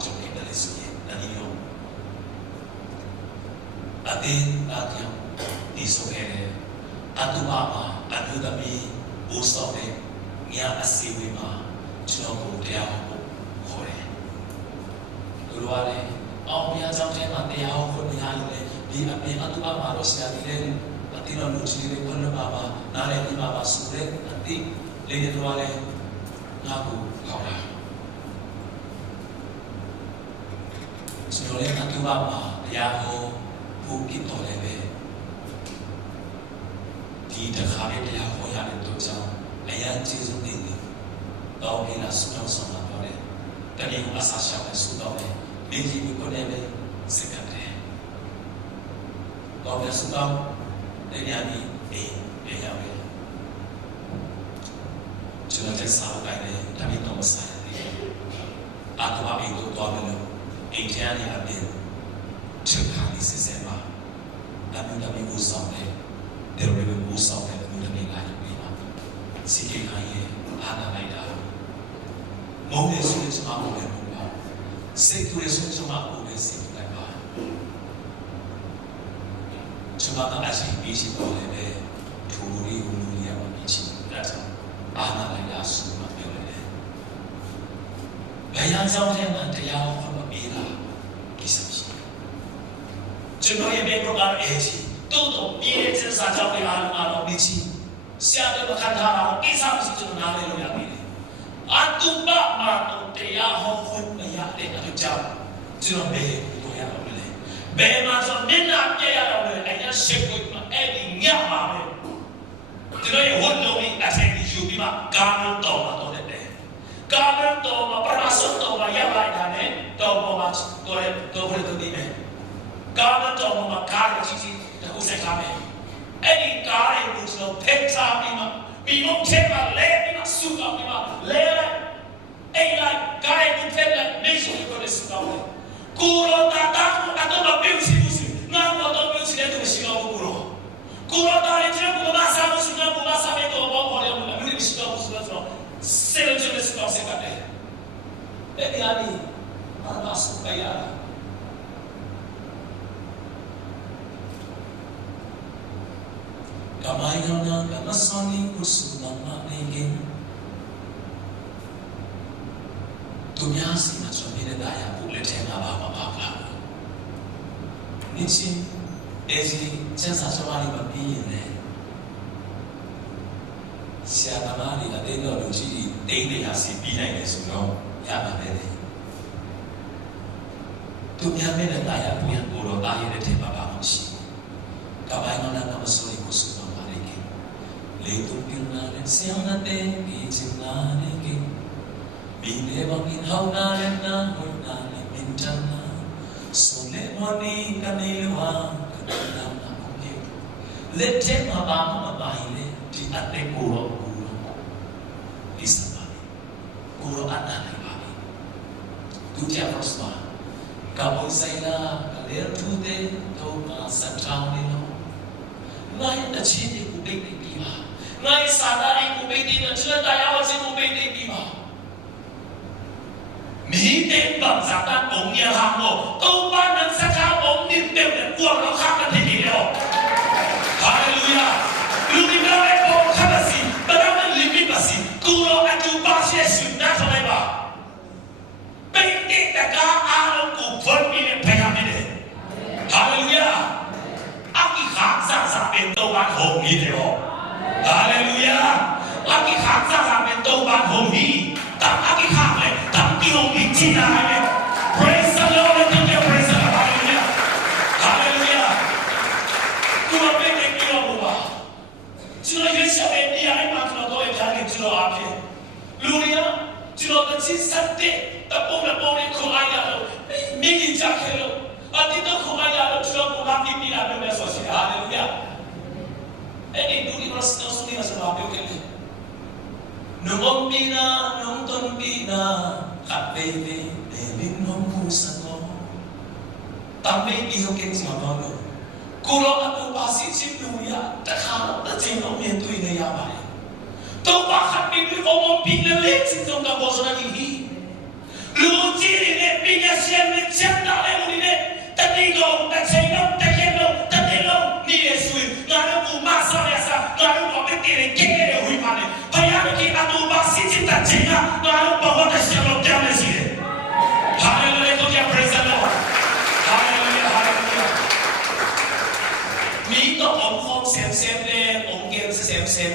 ကြောင့်လဲလဲဆိုရင်အနည်းရောအတင်းအကျပ်ဒီဆိုခဲ့တဲ့အတူပါမှာအတူတမီဘူစောတဲ့ညအစီဝေးမှာကျွန်တော်ကိုတရားဟောဖို့ခေါ်တယ်လူတော်လည်းအောင်မြတ်ကြောင့်ထဲမှာတရားဟောဖို့မရလို့လေဒီအပြင်အတူပါမှာတော့ဆရာကြီးလည်းအတင်းတော်လူကြီးတွေဘုန်းတော်ပါနားလည်ပြီးပါဆိုတဲ့အတိလေးတော်လည်းငါ့ကိုခေါ်တာကျွန်တော်လည်းအတူပါမှာတရားဟောဖို့ဖြစ်တော်လည်းပဲဒီတခါလေးတရားဟောရတဲ့တို့ကြောင့်အရာကျေးဇူးတင်တယ်တောင်းနေတာဆုတောင်းဆောင်လာတော့တယ်တကယ်ကိုအဆာရှောက်တဲ့ဆုတောင်းတယ်မိကြီးကိုလည်းပဲစိတ်ကတယ်တောင်းတဲ့ဆုတောင်းတရားကြီးအေးရောက်တယ်ကျွန်တော်တက်စားလိုက်တယ်ဒါပေမဲ့တော့မဆိုင်ဘူးအတူပါအိမ်တို့တော်တယ်လို့အိမ်ထဲကနေအပြင်ချက်ခါလေးစစ်စစ်ပါအမျိုးသမီးကိုဆောင်တယ်တယ်လို့ပဲကိုဆောင်တယ်အမျိုးသမီးလာပြီးပါစီကေခိုင်းရဲ့အားနာလိုက်တာမုန်းတဲ့ဆိုတဲ့ကျွန်မကိုလည်းမဟုတ်ပါစိတ်ကူးတဲ့ဆိုတဲ့ကျွန်မကိုလည်းစိတ်ကူးလိုက်ပါကျွန်မကအချိန်ပြီးရှိတော့လည်းပဲထူရီဟူလူရပါပြီးရှိတယ်ဒါကြောင့်အားနာလိုက်တာဆိုမှပြောလိုက်တယ်ဘယ်ရန်ဆောင်တဲ့မှာတရားဟောမပေးလားကိစ္စရှိကျွန်တော်ရဲ့ဘေးကတော့အေးကြီးတိုးတော့ပြည်ရဲ့စစာကြောင့်လည်းအားလုံးပြီးချီဆရာတို့ခန္ဓာတော်ကိစ္စမရှိကျွန်တော်နားလည်လို့ရပြီအတူပါမှာတော့တရားဟောဖို့မရတဲ့အကြောင်းကျွန်တော်မေးလို့ရတော့လေဘယ်မှာဆိုမျက်နှာပြရတော့လေအရင်ရှိခွင့်မှာအဲ့ဒီညမှာပဲကျွန်တော်ရဲ့ဝတ်လုံးကြီးအဆက်ကြီးယူပြီးမှကာမတော်မှာတော့တဲ့ကာမတော်မှာပရမတ်တော်မှာရလိုက်တာနဲ့တော်ပေါ်မှာတော်ရဲ့တော်ဘယ်လိုတည်မယ်ကာမတော်မှာကားကြီးကြီးတခုဆက်ကားမယ်အဲ့ဒီကားတွေကိုကျွန်တော်ဖက်စားပြီးမှပြီးတော့ချက်ပါလဲပြီးမှစုတော့ပြီးမှလဲလိုက်အဲ့လိုက်ကားကိုဖက်လိုက်နေရှိကိုလည်းစုတော့ကိုရောတာတာကိုအတော့ပြုစီစီငါတော့ပြုစီတဲ့သူရှိတော့ဘူးကိုရောတာလည်းကျွန်တော်ကစားလို့ရှိတော့ဘာစားမယ်တော့ဘောပေါ်လည်းမလို့မရှိတော့ဘူးဆိုတော့စေလို့ကျွန်တော်စတော့စက်ကတယ်အဲ့ဒီအရင်ဘာသာစပယ်ရKamayana kamasani kusunama nengin Dunia si macam ini daya boleh tengah apa-apa Nici Ezi jasa cawali babi ini Siapa mari ada yang lucu Ini hasil pinai ni semua Ya mana ni Dunia mana daya punya guru daya ni tengah apa-apa Kamayana kamasani kusunama Leitung pilnaren siangate bijinaneke Bine bangin haunaren na hornane mintana Sole moni kanilwa kanilwa na kumye Lete mabama mabaile di ate kuro Lisa bani Kuro anane bani Tutia prosma Kapoy sayla kalir tude Toka satang nilo Ngayon na chini kubig ni Pima Ngay sana ay kubitin na sila tayo kasi kubitin di ba? Mỹ tên bằng giá tan ống nhà hàng ngộ Câu ban nâng xa khá ống niềm tiêu để cuồng nó khácกันทีเดียว Hallelujah လူဒီနာရဲ့ပေါ်ခါပါစီဘာသာမလီမီပါစီကူရောအတူပါစီဆွနာခလိုက်ပါပိတ်တဲ့တကားအားလုံးကိုဖွင့်ပြီးဖယ်ရမယ် Hallelujah အခုခါစားစားเป็นတော့ဘာဟုံးကြီးတယ်ဟောHallelujah. Lagi kata kami tobat homi. Tak lagi kami. Tak kiomi cina kami. Praise the Lord. Praise the Lord. Hallelujah. Hallelujah. Kau benda kio buat. Cuma Yesus ini yang makan doa yang cuma apa? Luria. Cuma kecil sate. Tak boleh kau ayat. Jackelo, I did not come out of trouble, not give me a message. Hallelujah. And it do was no sooner as a baby. No bombina, no tombina, a baby, baby, no musano. Tamay bihokin sa mga kulo at upasitip luya, takharap na tingnan to inayabay. To bakit bibili ko mong pinalit itong kaboso na hihi? Lutin ini pinasyan ni Chanda Lemuline, Tatigo, Tatino, Takeno, Tatino, ni Yesu, ngayon umasa nasa, ngayon pabitiri, kaya huimane. Kaya ki atupasitip tatinga, ngayon pawata siya ng tiyanesire. Hallelujah, praise the Lord. Mỹ có ống không xem lên ống kia xem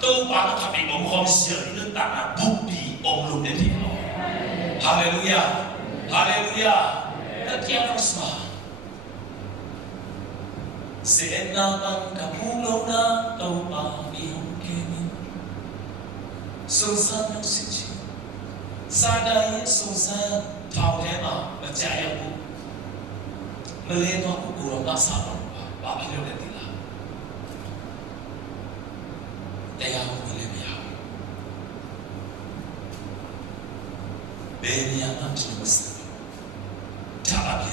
tôi bán nó bị ống không sửa nước tặng là bút bị ống luôn đến thì nó Hallelujah Hallelujah tất cả không sao sẽ na bằng cả phú lâu na tôi bán đi ống kia sung san nó xin chi sa đây sung san thao thế mà chạy ở bút mà lên nó cũng cũng đã sao Bà biết đâu để tin là Để áo mới lên áo Bên nhà mà chúng nó sẽ Chả bà biết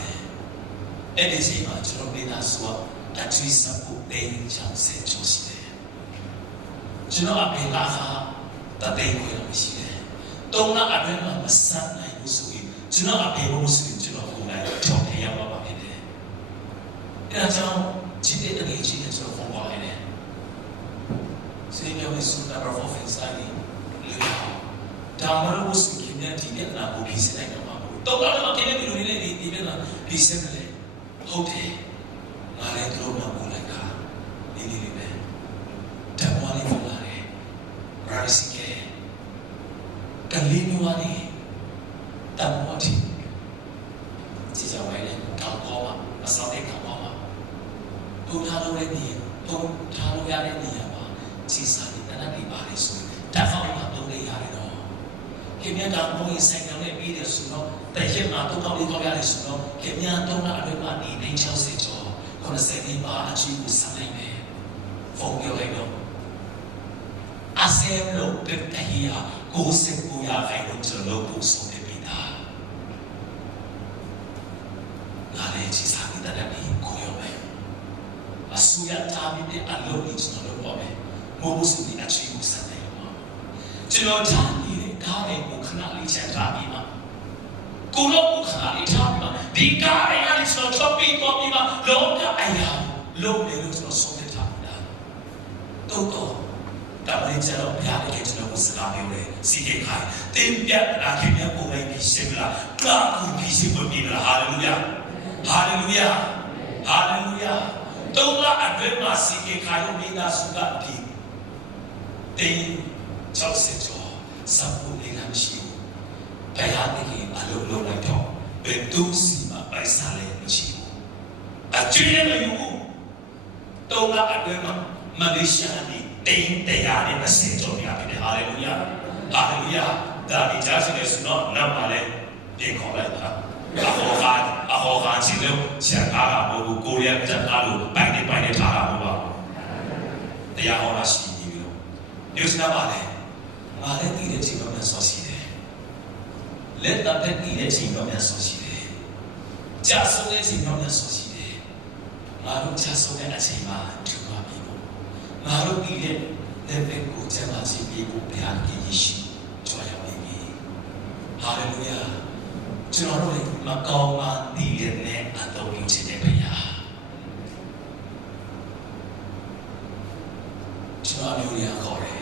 Em đi gì mà chúng nó đi ra xuống Đã truy sắp cuộc tên trong sẽ cho xí đề Chúng nó áp bên lá khá Ta tên quay là mới xí đề Đông nó áp bên mà sát này vô sự Chúng nó áp bên vô sự Chúng nó không lại cho thế nhau bà biết đề Thế là cho Chỉ để được ý chí để cho phong bỏ lại này Xin nhớ với sự đã bảo phóng sai đi Lưu hào Đào mà nó vô sự kiếm nhận thì biết là bộ bí sẽ đánh vào Tốt lắm mà kiếm nhận bị lưu đi lên thì biết là bí sẽ lên Hậu thế Mà lên từ lúc nào cũng lại cả Đi đi đi này Chẳng qua lên phong lại này Ra đi xin kê Cần lý như hoa đi Tạm hoa thì Chỉ cho vậy lên Cảm khó mà Và sau đấy cảm khó mà Tôi tha lâu lên nhiều, tôi tha lâu ra lên nhiều mà chỉ sợ thì đã bị bà đi xuống, đã không mà tôi đi ra đi đó. Khi nhớ càng mỗi sinh nhớ lên đi được xuống đó, tại khi mà tôi không đi con ra đi xuống đó, khi nhớ tôi đã được mà đi đến châu sẽ cho, còn sẽ đi bà là chỉ một sáng nay này, phong yêu anh đâu. À xem lâu bên tay à, cố xem cố ya phải luôn chờ lâu cố sống để bị ta. Ngã lên chỉ sợ thì đã đi cố yêu vậy. Suya tabi de aloni chino lo bobe mo su di achi mo sa ne ma chino tabi de ka me ko khana li chan tabi ma ko lo ko khana li tabi ma di ka ai ya li chino chopi ko bi ma lo ka ai ya lo ne lo chino so de tabi da to ta mai cha lo bya de ke chino ko sa ka me le si ke khai tin pya na ke nya ko mai bi sin la ka ku bi sin mo bi la hallelujah hallelujah hallelujah Đông là ăn với mà xí cái khai ông đi ra xuống đạn thì tên cháu sẽ cho sắp phụ lên làm chiếu cái hát này thì lâu lâu lại cho bên tu sĩ mà bài xa lên nó chiếu chuyên là yếu Đông là ăn với mà Malaysia thì tên tệ hạ này nó sẽ cho mình làm cái hallelujah hallelujah đã bị trả xin để nó nằm mà lên điện khỏi lại hả khó khăn chỉ nếu chẳng khá là một cô liên chẳng khá đủ bài để thả là một bảo để ya họ là gì nhiều nếu chúng ta bảo này thì để chỉ có mình so sánh đấy lên tập thì để chỉ có mình so sánh đấy cha số để chỉ có mình so sánh đấy mà lúc cha số để là chỉ mà chưa có bị bộ mà lúc thì để bên của cha mà chỉ bị bộ để ăn cái gì cho ya bị hallelujah chúng nó nói mà con mà đi liền nè à tôi yêu chỉ để bây giờ chúng nó yêu liền khỏi đấy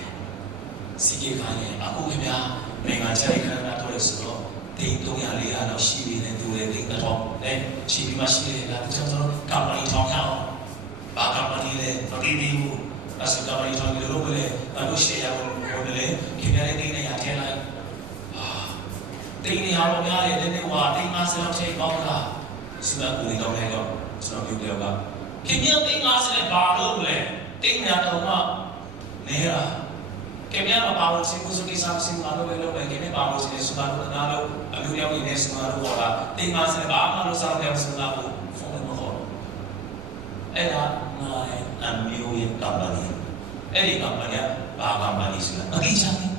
sĩ kia khai này à cũng cái nhà mình mà chơi cái là tôi được sửa thì tôi nhà liền là nó xí đi nên tôi liền tính là thong đấy xí đi mà xí đi là trong đó cầm vào đi thong nhau bà cầm vào đi lên nó đi đi là sự cầm vào đi thong cái lúc lên là lúc xí ra một lên khi nhà đi này nhà thế này Tinh này họ nói là đến qua tinh mà sẽ làm chơi con là sự là cùng nhau hay không? Sự là nhiều điều không? Khi nhớ tinh mà sẽ là bà luôn rồi, tinh nhà đâu mà nè là ခင်ဗျားမပါလို့ချင်းကိုစုကိစ္စမစင်မှာလို့ပဲလုပ်ပဲခင်ဗျားပါလို့ချင်းစကားလို့နားလို့အမျိုးယောက်နေစကားလို့ဟောတာတင်ပါစင်ပါမှလို့စောင့်တယ်စကားလို့ဖုန်းနဲ့မဟောအဲ့ဒါငါအမျိုးရဲ့ကမ္ဘာကြီးအဲ့ဒီကမ္ဘာကြီးဘာကမ္ဘာကြီးဆိုတာမတိချာဘူး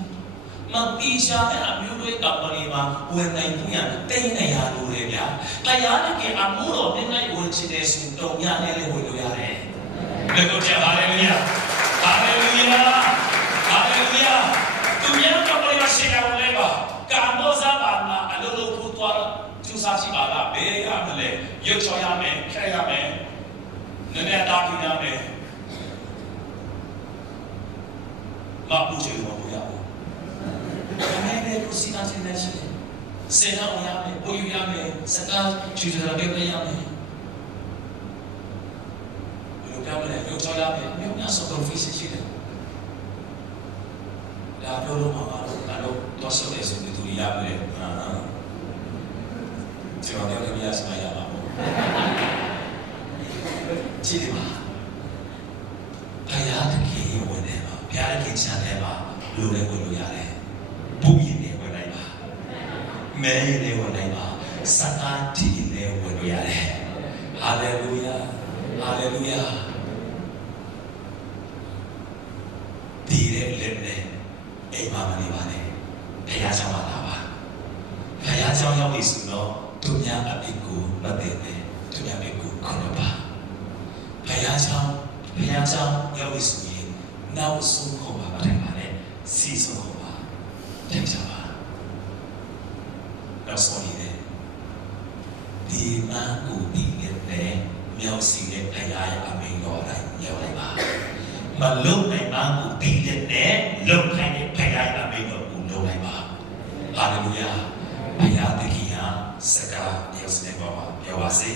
မတိချာတဲ့အမျိုးရဲ့ကမ္ဘာကြီးမှာဝင်နိုင်မှုရတိတ်နေရလို့လေဗျာတရားနဲ့ကအမှုတော်တင်လိုက်ဝင်ချင်တဲ့ဆိုတော့ညနဲ့လည်းဝင်လို့ရတယ်လေတော့ကြာပါလေဗျာဟာလေလုယာဟာလေလုယာသူများကဘယ်မှာရှိအောင်လဲပါကာမောဇာဘာနာအလိုလိုဖူသွားသူစားရှိပါလားဘယ်ရမလဲရုပ်ချော်ရမယ်ခဲရမယ်နည်းနည်းတားပြရမယ်မပူချေလို့မရဘူး။အဲ့ဒီကိုစီနာစင်နေရှိတယ်။စေနာဝင်ရမယ်၊ပူယူရမယ်၊စကားချူချလာပေးရမယ်။ဘယ်လိုပြောမလဲရုပ်ချော်ရမယ်။မြို့များဆိုတော့ face ရှိတယ်။ဒါပြောလို့မှာပါလို့တော့ဆောက်တယ်ဆိုပြီးသူရရတယ်။ကျွန်တော်လည်းပြရစမရပါဘူး။ကြည့်ပါဘုရားသခင်ဝင်တယ်ပါဘုရားသခင်ချမ်းတယ်ပါလူလည်းဝင်လို့ရတယ်ဘုရင်လည်းဝင်နိုင်ပါမဲလည်းဝင်နိုင်ပါစကားတီလည်းဝင်လို့ရတယ်ဟာလေလုယာဟာလေလုယာဒီရဲ့လက်နဲ့အိမ်မှာမနေပါနဲ့ဘုရားကြောင့်လာပါဘုရားကြောင့်ရောက်ပြီဆိုတော့သူများအပြစ်ကိုမသိနဲ့သူများအပြစ်ကိုခွင့်ပါဘုရားကြောင့်ရောက်ပြီဆိုရင်နောက်ဆုံးခေါ်ပါပါတယ်ပါလေစီဆုံးခေါ်ပါတက်ကြပါနောက်ဆုံးနေတယ်ဒီမန်ကိုဒီနဲ့မြောက်စီတဲ့ဘုရားရဲ့အမိန့်တော်တိုင်းရောက်လိုက်ပါမလုံနိုင်မန်ကိုဒီနဲ့လုံနိုင်တဲ့ဘုရားရဲ့အမိန့်တော်ကိုလုံလိုက်ပါဟာလေလုယာဘုရားသခင်ဟာစကားပြောစနေပါပြောပါစေ